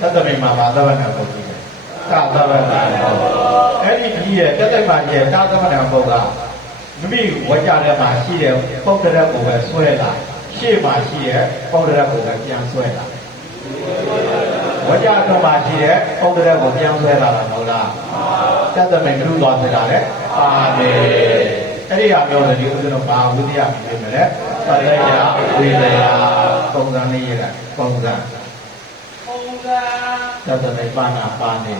တတမေမှာဘာသဗ္ဗနာပုဒ်ကြီးလဲသာသဗ္ဗနာပုဒ်အဲ့ဒီကြီးရဲ့တတမေရဲ့သာသဗ္ဗနာပုဒ်ကမိမိဝကြတဲ့မှာရှိတဲ့ပုဒ်တဲ့ကိုပဲဆွဲလာရှေ့မှာရှိတဲ့ပုဒ်တဲ့ကိုပဲပြန်ဆွဲလာဝကြတော့မှာရှိတဲ့ပုဒ်တဲ့ကိုပြန်ဆွဲလာတာမဟုတ်လားတတမေဘုရားဆိုတာလေပါနေအဲ့ဒီဟာပြောတယ်ဒီဥစ္စာတော့ဘာဝိတ္တယဖြစ်နေလဲပတ္တိယဝိတ္တယပုံစံလေးရတာပုံစံတတမေပါဏာပါနေ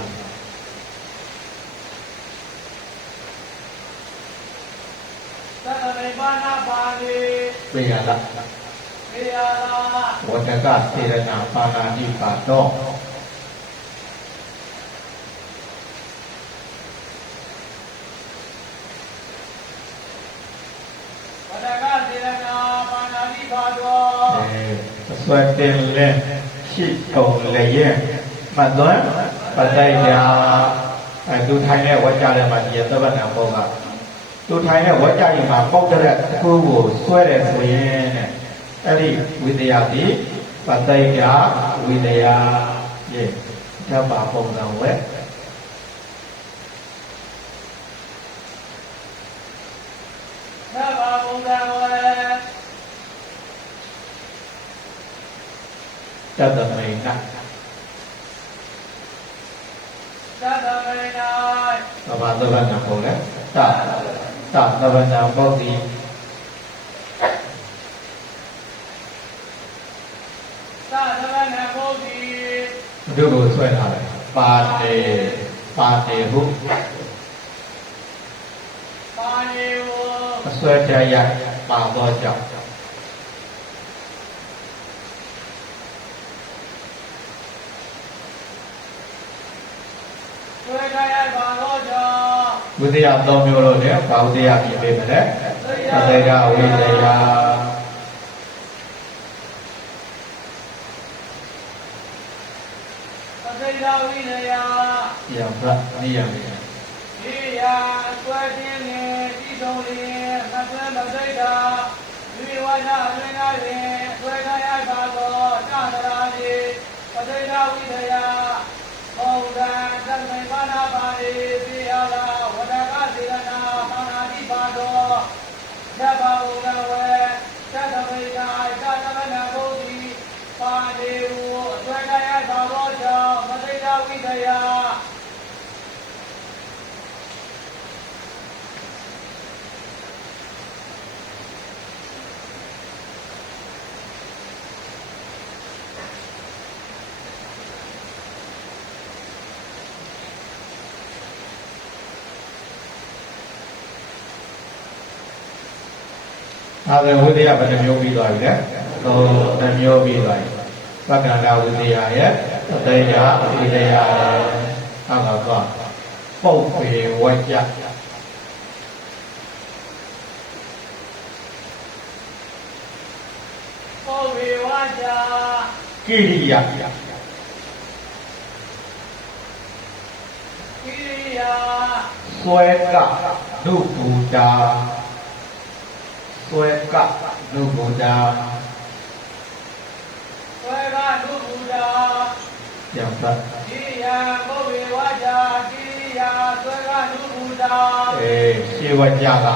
သတ္တမေပါဏပါနေပြေရလားပြေရလားဝတ္တကစေရနာပါဏာတိပါတော့ ဝတကစေရနာပါဏာတိပါတော် ဆွဲတင်လဲရှိတုံလည်းရဲ့မှတ်သွမ်းပတိုက်ရာသူထိုင်တဲ့ဝါကြထဲမှာဒီသဗ္ဗနာပုံကသူထိုင်တဲ့ဝါကြရင်မှာပေါက်တဲ့တစ်ခုကိုဆွဲတယ်ဆိုရင်တဲ့အဲ့ဒီဝိတ္တရာတိပတိုက်ရာဝိတ္တရာရဲ့ဓမ္မပုံစံဝဲ သဗ္ဗဘုံသံဝေ တတမိန်န သတ္တမေန သဘာသဗ္ဗနာပုံလဲတသဗ္ဗနာပုဒ်ဒီ သတ္တဝနဘုဒ္ဓီ ဘုဒ္ဓကိုဆွဲထားတယ်ပါတေဟု ပါဏေဝ အဆွဲတရားပါသောကြောင့် ဆွေကာယဘာသောကြောင့် ဝိသယ၃မျိုးလို့လည်းဘာဝိသယပြပေးမလဲအသေကဝိသယ သတိသာဝိနယ ယံဖနိယံ ဒီယာဆွေခြင်းနှင့်ဤဆုံးလျင်သတ္တမသိတာဒီဝါဒအတွင်၌တွင်ဆွေကာယဘာသောတတရာတိသတိသာဝိနယဘုဒ္ဓံသတ္တမေပါဏာပါတိပိယလာဝတကစေရနာပါဏာတိပါတော်သဗ္ဗဘုံသံဝေသတ္တမေနာသတ္တမနဘုဒ္ဓီပါဏေဝအဆွေကာယဘာသောကြောင့်သတိသာဝိနယ ဒါဆိုဝိသယဘယ်နှမျိုးပြီးသွားပြီလဲ၃မျိုးပြီးသွားပြီသက္ကန္တဝိသယရဲ့အသေယဝိသယရဲ့ဟုတ်ပါတော့ပုပ်ပေဝကြ ပုဗ္ဗေဝါကြ ကိရိယ ကိရိယာ ဆွဲကနုဘူတာဆွဲကနုဘူတာ ဝေကနုဘူတာ ယံဖ ကိရိယာပုဗ္ဗေဝါကြကိရိယာသွေကနုဘူတာ ရှေဝကြက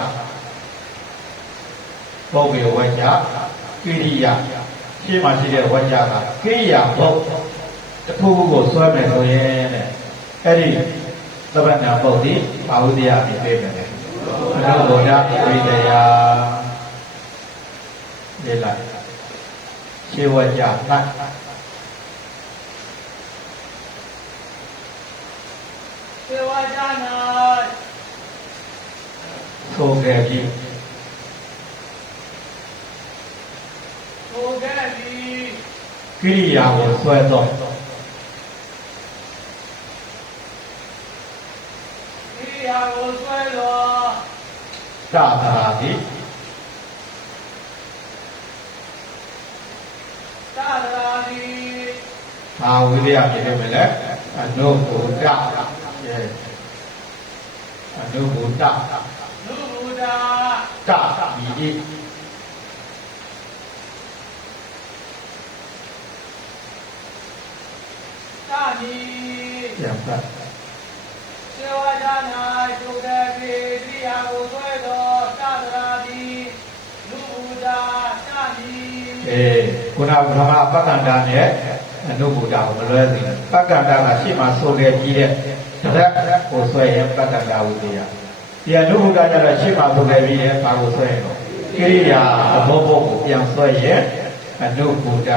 ပုပ်ပေဝကြကိရိယရှေ့မှာရှိတဲ့ဝကြကကိရိယာပုပ်တစ်ခုခုကိုဆွဲမယ်ဆိုရင်တဲ့အဲ့ဒီသဗ္ဗနာပုပ်ဒီဘာဝိတ္တယပြပေးမယ်လေအနုဘောဓဝိတ္တယလေလိုက်ရှေဝကြက သေဝါကြ၌ ဆိုခဲ့ပြီ ထိုကဲ့သည် ကိရိယာကိုဆွဲတော့ ကိရိယာကိုဆွဲသော တသာတိ တတရာတိ ဘာဝိတ္တယပြပေးမယ်လေအနုဘောဓအနုဘောဓ နုဘူတာ တဤဤ တာနီ ယံဖ သေဝါကြ၌ထိုကဲ့သည်ကိရိယာကိုဆွဲသောတတရာတိနုဘူတာတာနီ ခုနကပထမပက္ကန္တာနဲ့အနုဘောဓကိုမလွဲစေနဲ့ပက္ကန္တာကရှေ့မှာဆိုခဲ့ပြီးတဲ့တရက်ကိုဆွဲရင်ပက္ကန္တာဝိတ္တယဒီအနုဘောဓကျတော့ရှေ့မှာဆိုခဲ့ပြီးတဲ့ဘာကိုဆွဲရင်တော့ကိရိယာအဘောဘောကိုပြန်ဆွဲရင်အနုဘောဓ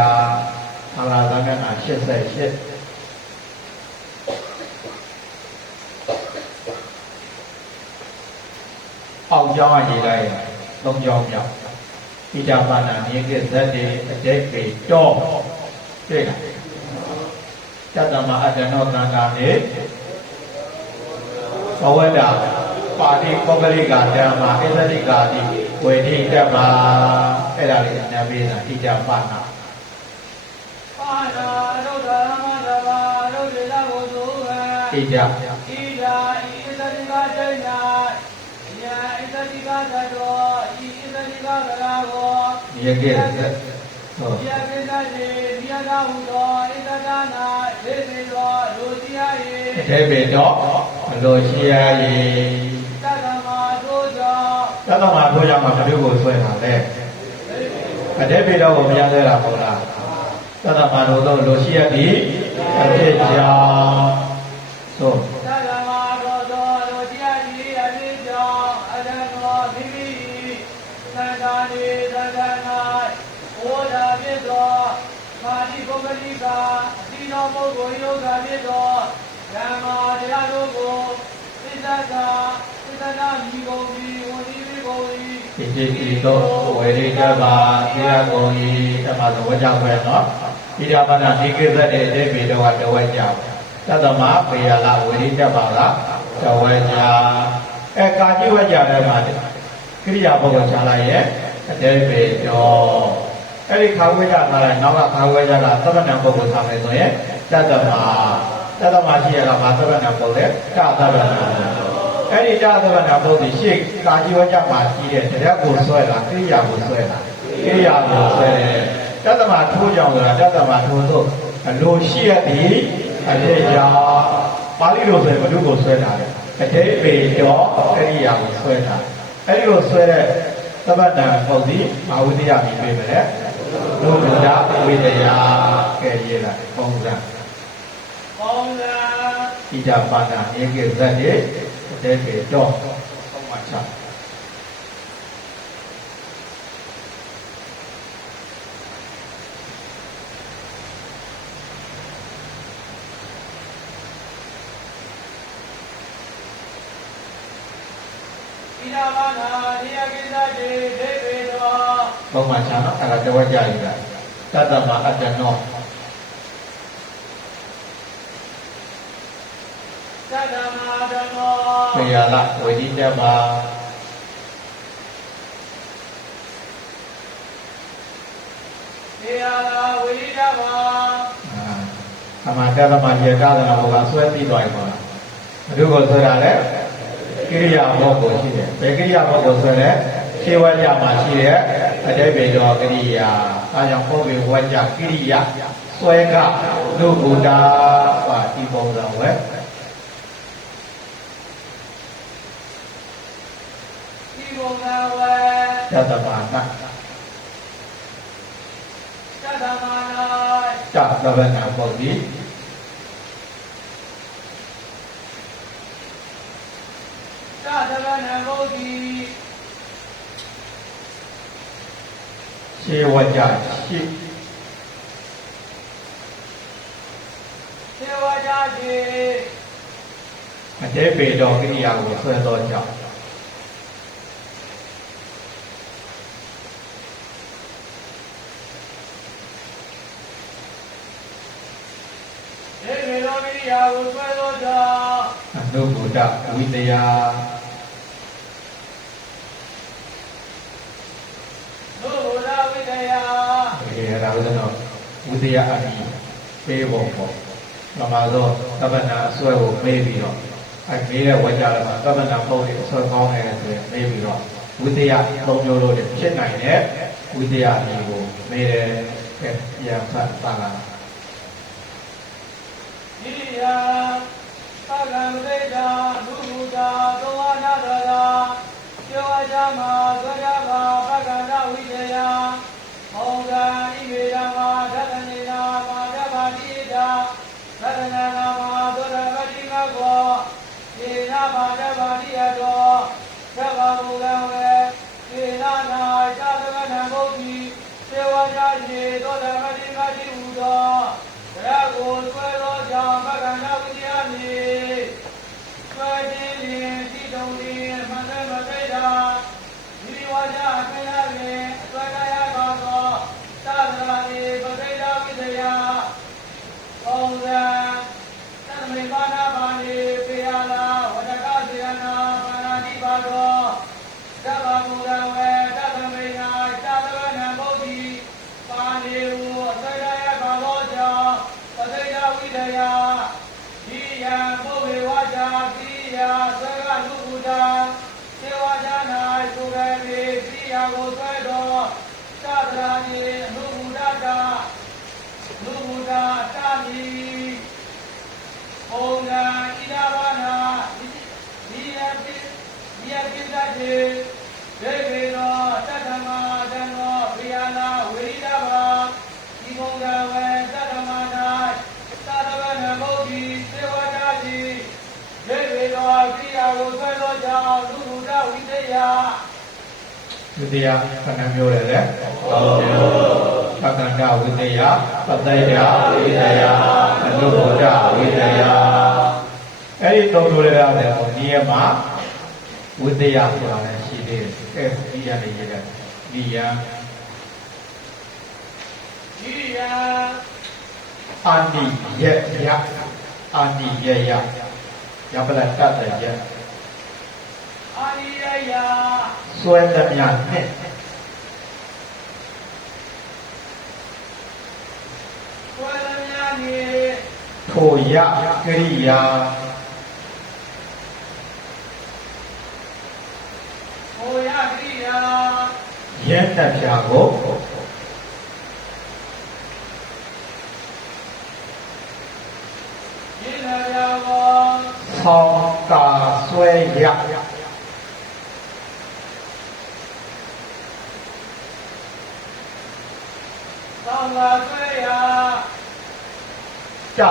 အလားသမဏ88အောက်ကြောင်းကရေးလိုက်ရင်၃ကြောင်းမြောက်ဣဒာပါဏမြေကိဇတ်တေအတိတ်ပေတောတွေ့လားတတမအတ္တနောသံဃာနေဘဝဒပါတိပုဂ္ဂလိကဓမ္မဣသတိကာတိ ဝေဒိတပါအဲ့ဒါလေးနာမည်နာဣဒပါဏ ပါဏာရုဒ္ဓရမတဘာရုဒ္ဓရဝသုဝံ ဣဒ ဣဒာဣသတိကဒိနာယဣသတိကသတောဣသတိကဗလာဝော ယေကေသဟုတ် ယပိသတိမြတ်သာဟုသောဣသဒနာဒေသေသောလူစီယယေ အထေပေတော့အလိုရှိရရေ တတမသောကြောင့် သတ္တမထိုးကြောင့်မှဘုရားကိုဆွဲတာလေအထေပေတော့ကိုမရသေးတာဟုတ်လားသတ္တမတို့တော့လိုရှိရသည်အဖြစ်ကြောင့်သို့ တတမသောသောလူစီယယေအပိကြောင့်အတံသောသီရိသန္တာနေသန္တနာဩဒါပိသောမာတိပုဂ္ဂလိကအတိသောပုဂ္ဂိုလ်ယောဂပိသောဓမ္မာတရားတို့ကိုသစ္စာသစ္စာမိဂုံပြီးဝတိမိဂုံပြီး ဣတိတိသောဝေဒိတပါသေယကုံဤဓမ္မသဝကြောင့်ပဲနော်ဣဒပါဏနိကေသတဲ့အိဗေတော့ကတဝဲကြောင့်သတ္တမပေယလဝေဒိတပါကတဝဲကြောင့်ကာจิဝကြတဲ့မှာကိရိယာပုဂ္ဂိုလ်ချလိုက်ရဲ့အတေပေတော့အဲ့ဒီခါဝဲကြထားလိုက်နောက်ကခါဝဲကြတာသဗ္ဗနံပုဂ္ဂိုလ်ထားမယ်ဆိုရင်တတ္တမရှိရတာဘာသဗ္ဗနံပုဂ္ဂိုလ်လဲတသဗ္ဗနံအဲ့ဒီတသဗ္ဗနံပုဂ္ဂိုလ်ရှေ့ကာจิဝကြမှာရှိတဲ့တရားကိုဆွဲလာကိရိယာကိုဆွဲလာကိရိယာကိုဆွဲတယ်တတ္တမထိုးကြောင်ဆိုတာတတ္တမထိုးသို့အလိုရှိရသည်အဖြစ်ကြောင့်ပါဠိလိုဆိုရင်ဘု து ကိုဆွဲတာလေအတိပေတော့ကိရိယာကိုဆွဲတာအဲ့ဒီကိုဆွဲတဲ့သဗ္ဗတံပုဂ္ဂိမဝိတ္တယမြည်ပေးမယ်လေဘုရားဝိတ္တယကဲရေးလာပုံစံ ပေါင်းစံ ဣဒပါဏဧကေဇတ်တိအတေပေတော့ပုံမှန်ချ ဣဒဘာနာနိယကိသတိဒေဝေသော ပုံမှန်ချနော်အဲ့ဒါတဝက်ကြရည်ကတတ္တမအတ္တနော သတ္တမဓမ္မော ပေယလဝေဒိတပါ သေယလာဝိရိဒဝါ အမှတတ္တမရေကာသနာဘောကဆွဲပြီးသွားပြီပေါ့လားဘု து ကိုဆွဲတာလေကိရိယာဘောကိုရှိတယ်ဘယ်ကိရိယာဘောကိုဆွဲလဲခြေဝါကြမှာရှိတဲ့အတိပေတော်ကိရိယာအဲကြောင့်ပုဗ္ဗေဝါကြကိရိယာဆွဲကလူဘုဒ္ဓပါဒီပုံစံဝဲ ဤဘုံနာဝေ တတ္တမန သတ္တမနာ တသဗ္ဗနပုဂ္ဂိ သတ္တဗနဘုဒ္ဓိ ခြေဝါကြရှိ သေဝကြတိ အတေပေတော်ကိရိယာကိုဆွဲတော်ကြောင့် ဒေဝေသောမိရိယာကိုဆွဲသောကြောင့် အနုဘုဒ္ဓဝိတယ ဘုရားဝိတယ ဒီရာဟုသောဝိတယအမိပေးဖို့ပေါ့မမသောသဗ္ဗနာအစွဲကိုမေးပြီးတော့အဲမေးတဲ့ဝါကြလည်းမှာသဗ္ဗနာပုံတွေအစွဲကောင်းတယ်ဆိုရင်မေးပြီးတော့ဝိတယသုံးမျိုးလို့ဖြစ်နိုင်တဲ့ဝိတယအမိကိုမေးတယ်ကဲပြန်ဖတ်ပါလား မိရိယာသက္ကံဝိဒာဘုဟုတာသောဝနာတရာကျောဝကြမှာသောကြပါပက္ကန္တဝိတယဟောကံဣမေဓမ္မာသတ္တနေနာမာဓဗ္ဗတိတာသတ္တနာနာမာသောရဝတိငကောယေနာမာဓဗ္ဗတိယတောသဗ္ဗမူလံဝေယေနာနာသာသဗ္ဗနံဘုဒ္ဓိသေဝကြရေသောဓမ္မတိမတိဟူသောရကိုဆွဲသောကြောင့်ပက္ကန္တဝိတယမြေဆွဲခြင်းလျင်တိတုံလျင်မသိမသိတာဒီဝါကြအခေယလျင်အဆွဲကရပါသောသတ္တရာေပဋိဒဝိတယပုံစံသတ္တမေပါဏပါဏိပေယလာဝတ္တကစေယနာပါဏာတိပါသောသဗ္ဗမူလဝေ သာသနာနေအနုဘုဒ္ဓတာနုဘုဒ္ဓတာမီဘုံကံဣဒဘာနာဒီယပိသတိဒေဝေနောတတ္တမသံဃောဘိယနာဝိရိဒဘာဒီဘုံကံဝေတတ္တမနာသာသဝနမုဒ္ဓိသေဝတာတိဒေဝေနောကိယဝဆွေသောကြောင့်နုဘုဒ္ဓဝိသေယဝိသေယခဏမျိုးတယ်လေပကန္တဝိသေယပတ္တယဝိသေယအနုဘုဒ္ဓဝိသေယအဲ့ဒီသုံးမျိုးလည်းရတယ်ဒီရမှာဝိသေယဆိုတာလည်းရှိသေးတယ်အဲဒီရနေရတယ်ဒီယအာနိယယအာနိယယယပလတ္တယအာနိယယစွဲသမျှနဲ့စွဲသမျှနေထိုယကရိယာထိုယကရိယာယဉ်တပြာကိုယဉ်တပြာကိုဆောင်းကာဆွဲရသောင်းလာဆွဲရတ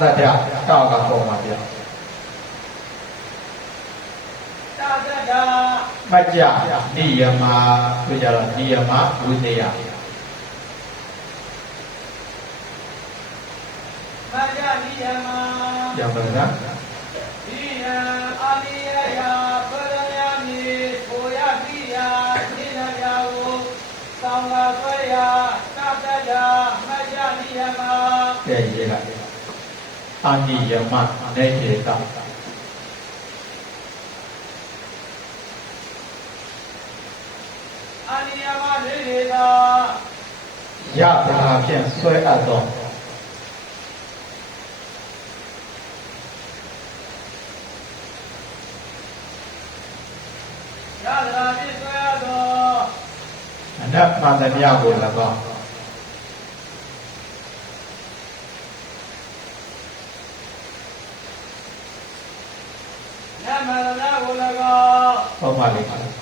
တတတောက်ကပုံပါဗျာတတတမကြနိယမဆိုကြတော့နိယမဝိသေယမကြနိယမရောက်ပါလားဒီအာနိယယပရယမိကိုယတိယနိနယဝသောင်းလာဆွဲရတတတမကြနိယမကဲရေးလိုက်အာနိယမနေကေတအာနိယမနေကေတယတာဖြင့်ဆွဲအပ်သောယတာဖြင့်ဆွဲအပ်သောအနတ်မှန်တရားကို၎င်းနမရဏကို၎င်းဟုတ်ပါလိမ့်မယ်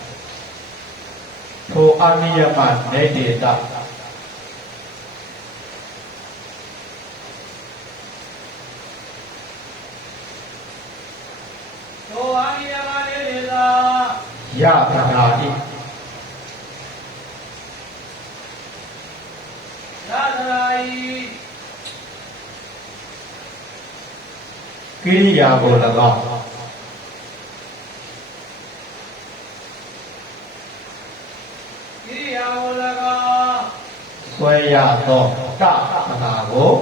ထိုအာနိယမနေတေတထိုအာနိယမနေတေတယတနာတိယတနာဤကိရိယာကို၎င်းကိရိယာကို၎င်းဆွဲရသောတတနာကို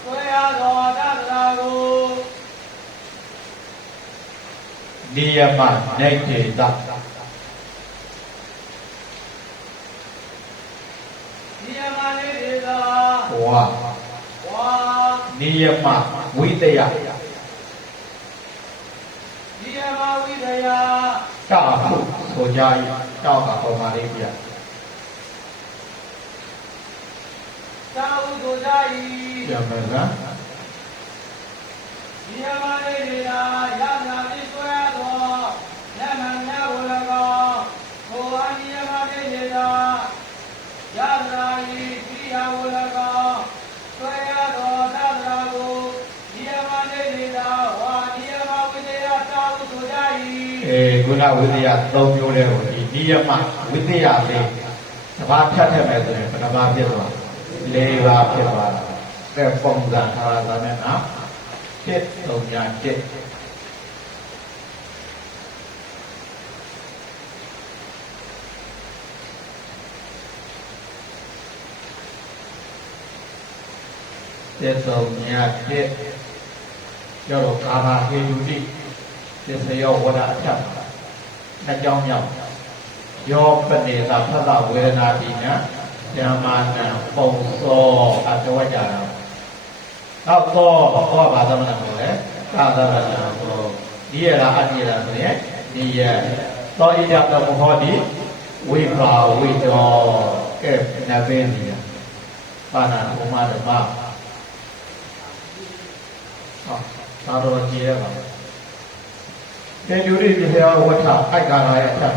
ဆွဲရသောတတနာကိုနိယမနေတေတနိယမနေတေတဝါဝါနိယမဝိသေယနိယမဝိသေယတာဟုဆိုကြ၏တောက်ကပုံပါလေးပြသာဟုဆိုကြ၏ပြန်ပါလားနိယမနေတေတယနာတိဆွဲသောနမညကို၎င်းကိုအာနိယမနေတေတယနာဤကိရိယာကို၎င်းဆွဲရသောတတနာကိုနိယမနေတေတဝါနိယမဝိသေယသာဟုဆိုကြ၏ခုနဝိသေယ၃မျိုးလဲကိုဒီနိယမဝိသေယလေးတစ်ပါးဖြတ်ထည့်မယ်ဆိုရင်ဘယ်နှပါးဖြစ်သွား၄ပါးဖြစ်သွားတာတဲ့ပုံစံထားတာနဲ့နော်1 3 1တဲ့သုံးညာတဲ့ကျော်ကာမဟေတုတိသစ္စယောဝဒအထက်နှစ်ကြောင်းမြောက်ယောပနေသာဖသဝေဒနာတိနဓမ္မာနံပုံသောအတဝကြတာနောက်တော့ဘာသမဏမလဲ ကာသရဏဘောဒီရလားအတိရဆိုရင်ဒီရသောဣဒတမဟောတိဝိပါဝိတောကဲနဗေနိယပါဏာဘုမဓမ္မသာတော်ကြည်ရပါတေကျူရိပြဟဝဋ္ဌအိုက်ကာရရဲ့အထက်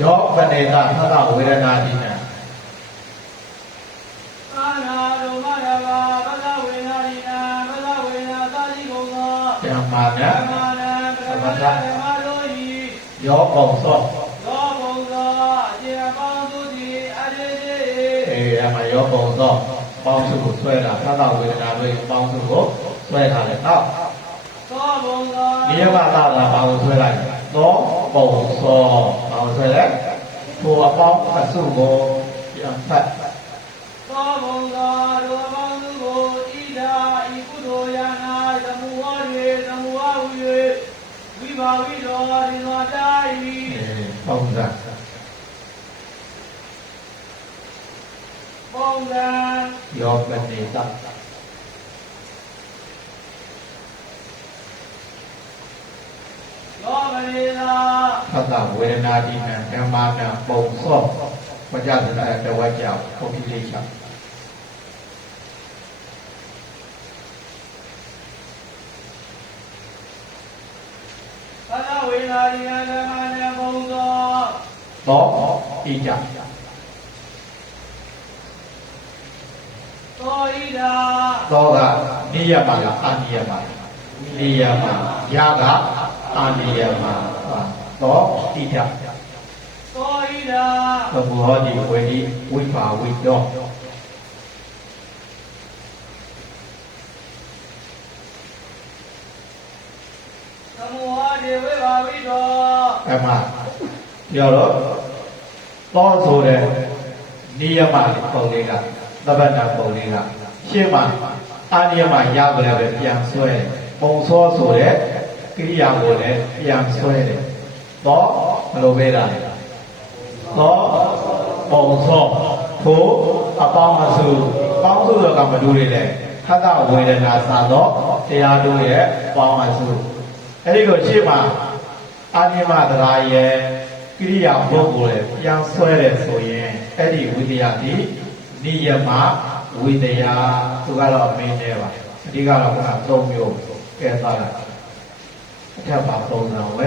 ယောပနေကသတ္တဝေဒနာတိနံအာနာဒုမရဘာပဒဝေနာတိနံပဒဝေနာသာတိကုံသောဓမ္မာနံဓမ္မာနံပရမတ္တဓမ္မတို့ဤယောပုံသောယောပုံသောအကျေအပေါင်းတို့သည်အတေတေအမယောပုံသောပေါင်းစုကိုဆွဲတာသတ္တဝေဒနာတို့ပေါင်းစုကိုဆွဲထားတယ်နောက်သောပုံသောနိယမသာလာဘာကိုဆွဲလိုက်သောပုံသောဘာကိုဆွဲလဲထိုအပေါင်းအစုကိုပြန်ဖတ်သောဘုံသောလူအပေါင်းစုကိုဣဒာဤကုသိုလ်ယာနာသမုဝါရေသမုဝါဝီရေဝိဘာဝိတော်ဒီသောတာဤပုံစံပုံစံယောပနေတယောပနေတသတ္တဝေဒနာတိနံဓမ္မာနံပုံသောဝကြသနာတဝကြပုဂ္ဂိလိချသတ္တဝေဒနာတိနံဓမ္မာနံပုံသောသောဣကြသောဣဒာသောကနိယမလားအာနိယမလားနိယမယာကအာနိယမသောဣကြသောဣဒာသမုဟောတိဝေတိဝိပါဝိတောသမုဟောတိဝိပါဝိတောအမှပြောတော့သောဆိုတဲ့နိယမပုံလေးကသဗ္ဗတပုံလေးကရှင်းမှာအာနိယမရကြလည်းပဲပြန်ဆွဲတယ်ပုံသောဆိုတဲ့ကိရိယာကိုလည်းပြန်ဆွဲတယ်သောဘယ်လိုပဲလားသောပုံသောထိုအပေါင်းအစုပေါင်းစုတော့ကမတူတွေလေခတ္တဝေဒနာစသောတရားတို့ရဲ့ပေါင်းအစုအဲ့ဒီကိုရှင်းမှာအာနိယမတရားရဲ့ကိရိယာပုဂ္ဂိုလ်ရဲ့ပြန်ဆွဲတယ်ဆိုရင်အဲ့ဒီဝိတ္တယတိနိယမဝိတ္တယသူကတော့မင်းနေပါအဓိကတော့က3မျိုးကဲသွားတာအထက်ပါပုံစံဝဲ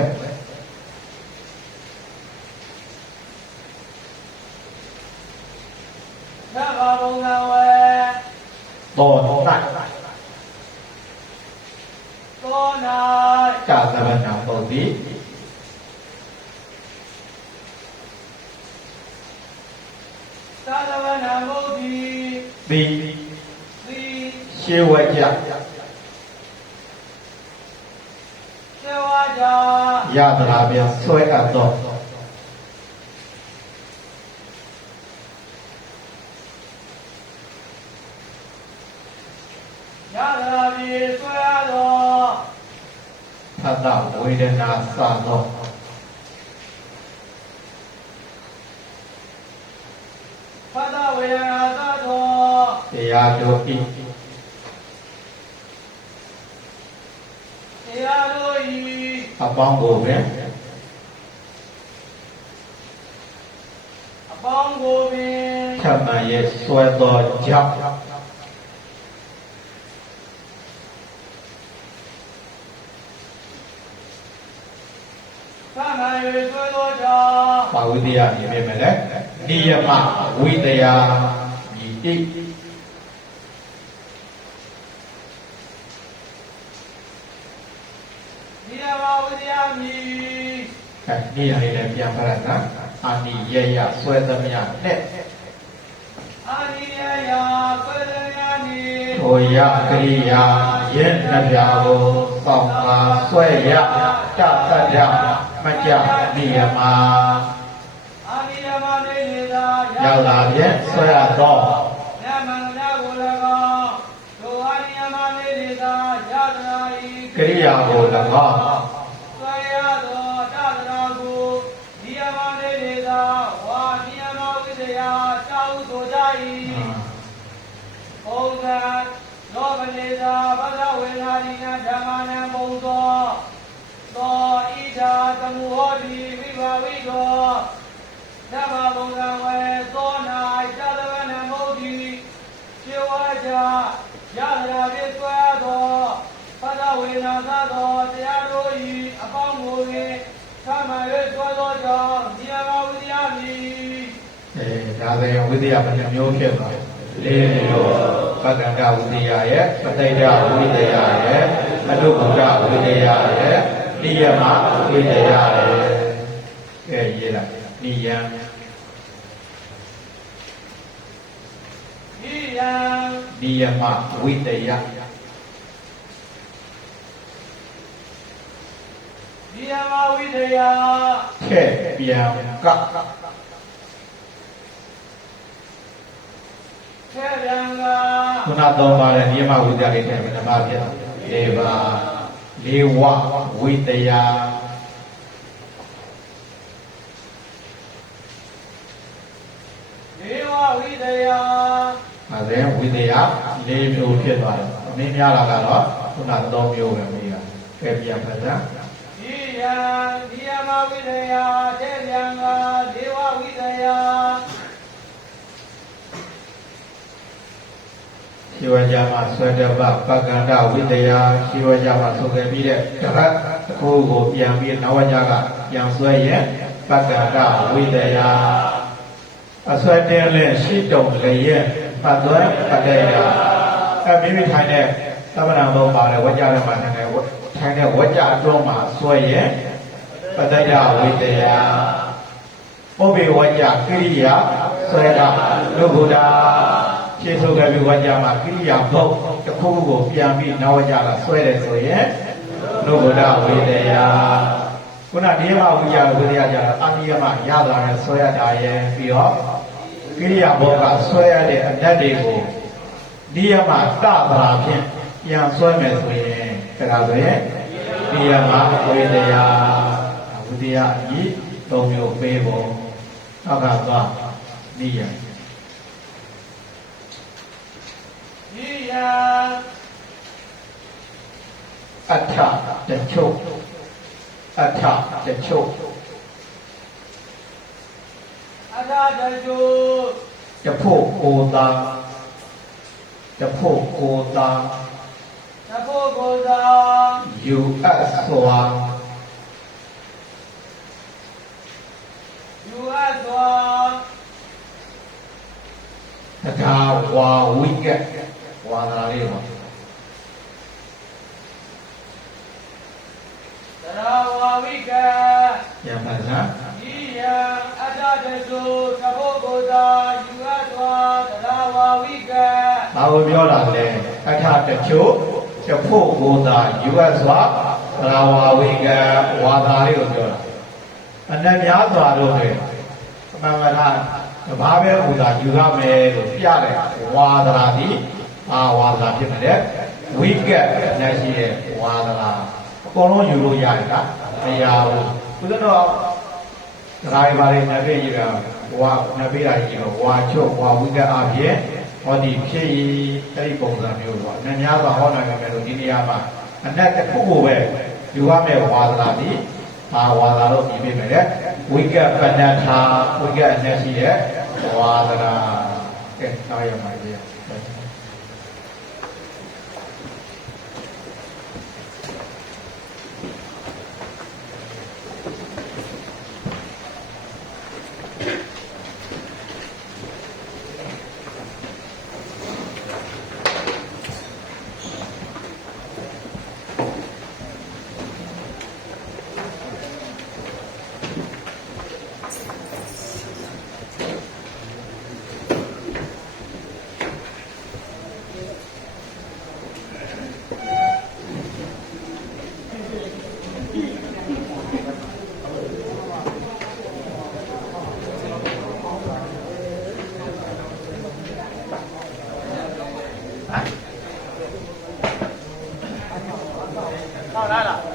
သဗ္ဗပုံစံဝဲတော်၌သော၌ကာသဗ္ဗနာပုဒ်တိသာသဗ္ဗနာပုဒ်တိပိရှေဝကြရှေဝကြယတရာပြန်ဆွဲအပ်သောယတရာပြန်ဆွဲအပ်သောသတ္တဝေဒနာစသောသတ္တဝေဒနာသသောတရားတို့ဤတရားတို့ဤအပေါင်းကိုပင်အပေါင်းကိုပင်ထပ်မံရဲ့ဆွဲသောကြောင့်သံဃာရေဆွဲသောကြောင့်ပါဝိတ္တယမြင်မြင်မယ်လေနိယမဝိတ္တယမြည်တိနိယမဝိတ္တယမြည်နိယလေးလည်းပြန်ဖတ်ရနော်အာနိယယဆွဲသမျှနဲ့အာနိယယဆွဲသမျှနှင့်ထိုယကရိယာယင်းနှပြကိုပေါင်းပါဆွဲရတတ္တမကြနိယမအာနိယမနေနေတာရောက်လာဖြင့်ဆွဲရသောနမန္တကို၎င်းဒုအာနိယမနေနေတာယတရာဤကရိယာကို၎င်းဆွဲရသောတတရာကိုနိယမနေနေတာဝါနိယမဝိတ္တယတောက်ဆိုကြ၏ ဇံသောပတိသာဘဂဝေနာတိနဓမ္မနံဘုံသောသောဣဒာတမုဟောတိဝိဘာဝိတောဓမ္မဘုံကံဝေသောနာသတ္တဝနံမုဒ္တိကျေဝါကြယသရာပိသွဲသောဘဂဝေနာသသောတရားတို့၏အပေါင်းကိုဖြင့်သမ၍သွဲသောကြောင့်ဒီအဘာဝိယမည်ဒါဆိုရင်ဝိသယဘယ်နှမျိုးဖြစ်သွားလဲလေးမျိုးပက္ကန္တဝိသယရဲ့ပဋိဒဝိသယရဲ့အတုဗုဒ္ဓဝိသယရဲ့နိယမဝိသယရဲ့ကဲရေးလိုက်နိယံနိယမဝိတယနိယမဝိတယထည့်ပြန်ကခုနသုံးပါးတဲ့နိယမဝိတယလေးတဲ့ဓမ္မဖြစ်၄ပါး၄ဝဝိတယ၄ဝဝိတယအဲဒါဝိတယ၄မျိုးဖြစ်သွားတယ်အမင်းများလာကတော့ခုန၃မျိုးပဲမိတာကဲပြန်ဖတ်တာနိယံနိယမဝိတယတဲ့ပြန်က၄ဝဝိတယရှိဝကြမှာဆွေတပပက္ကန္တဝိတယရှိဝကြမှာဆိုခဲ့ပြီးတဲ့တပတ်တစ်ခုကိုပြန်ပြီးနဝကြကပြန်ဆွဲရင်ပက္ကန္တဝိတယအဆွဲတင်းလင်းရှိတုံလည်းရဲ့ပတ်သွဲပတ္တယမိမိထိုင်တဲ့သမဏဘုံပါလေဝကြထဲမှာထိုင်တဲ့ဝကြအတွင်းမှာဆွဲရင်ပတ္တယဝိတယပုဗ္ဗေဝကြကိရိယာဆွဲတာလူဘုဒ္ဓကျေဆိုခဲ့ပြီးဝကြမှာကိရိယာဘုတ်တစ်ခုကိုပြန်ပြီးနဝကြကဆွဲတယ်ဆိုရင်လူဘုဒ္ဓဝိတယခုနနိယမဝိယဝိတယကြတာအနိယမရတာနဲ့ဆွဲရတာရဲ့ပြီးတော့ကိရိယာဘုတ်ကဆွဲရတဲ့အနတ်တွေကိုနိယမတသရာဖြင့်ပြန်ဆွဲမယ်ဆိုရင်ဒါဆိုရင်နိယမဝိတယဝိတယဤ၃မျိုးပေးဖို့နောက်ကသွားနိယနိယအထတချုပ်အထတချုပ်အထတချုပ်တဖို့ကိုသာတဖို့ကိုသာတဖို့ကိုသာ ယူအပ်စွာယူအပ်စွာတထာဝါဝိကဝါသာလေးပါတထာဝါဝိကယံပါဏဤယံအတ္တတသုသဘောကိုသာယူအပ်စွာတထာဝါဝိကဘာကိုပြောတာလဲအထတချို့တဖို့ကိုသာယူအပ်စွာတထာဝါဝိကဝါသာလေးကိုပြောတာအနက်များစွာလို့ပဲအမှန်မှန်တာတဘာပဲဟူသာယူရမယ်လို့ပြတယ်ဝါဒရာဒီဝါဒရာဖြစ်တယ်ဝိကက်နဲ့ရှိတဲ့ဝါဒရာအကုန်လုံးယူလို့ရတယ်ကမရဘူးဘုရားတော်ဒရာဘာလေးနဲ့ပြည့်ရတာဝါနဲ့ပြည့်တာကြီးတော့ဝါချုပ်ဝါဝိကက်အဖြစ်ဟောဒီဖြစ်ရအဲ့ဒီပုံစံမျိုးပေါ့နည်းများစွာဟောနိုင်မယ်လို့ဒီနေရာမှာအနက်တစ်ခုကိုပဲယူရမယ်ဝါဒရာဒီဝါဒရာလို့ပြီးပြီမယ်ဝိကက်ပဏ္ဍထာဝိကက်နဲ့ရှိတဲ့ဝါဒနာကဲတာရမှာကြီး好来了。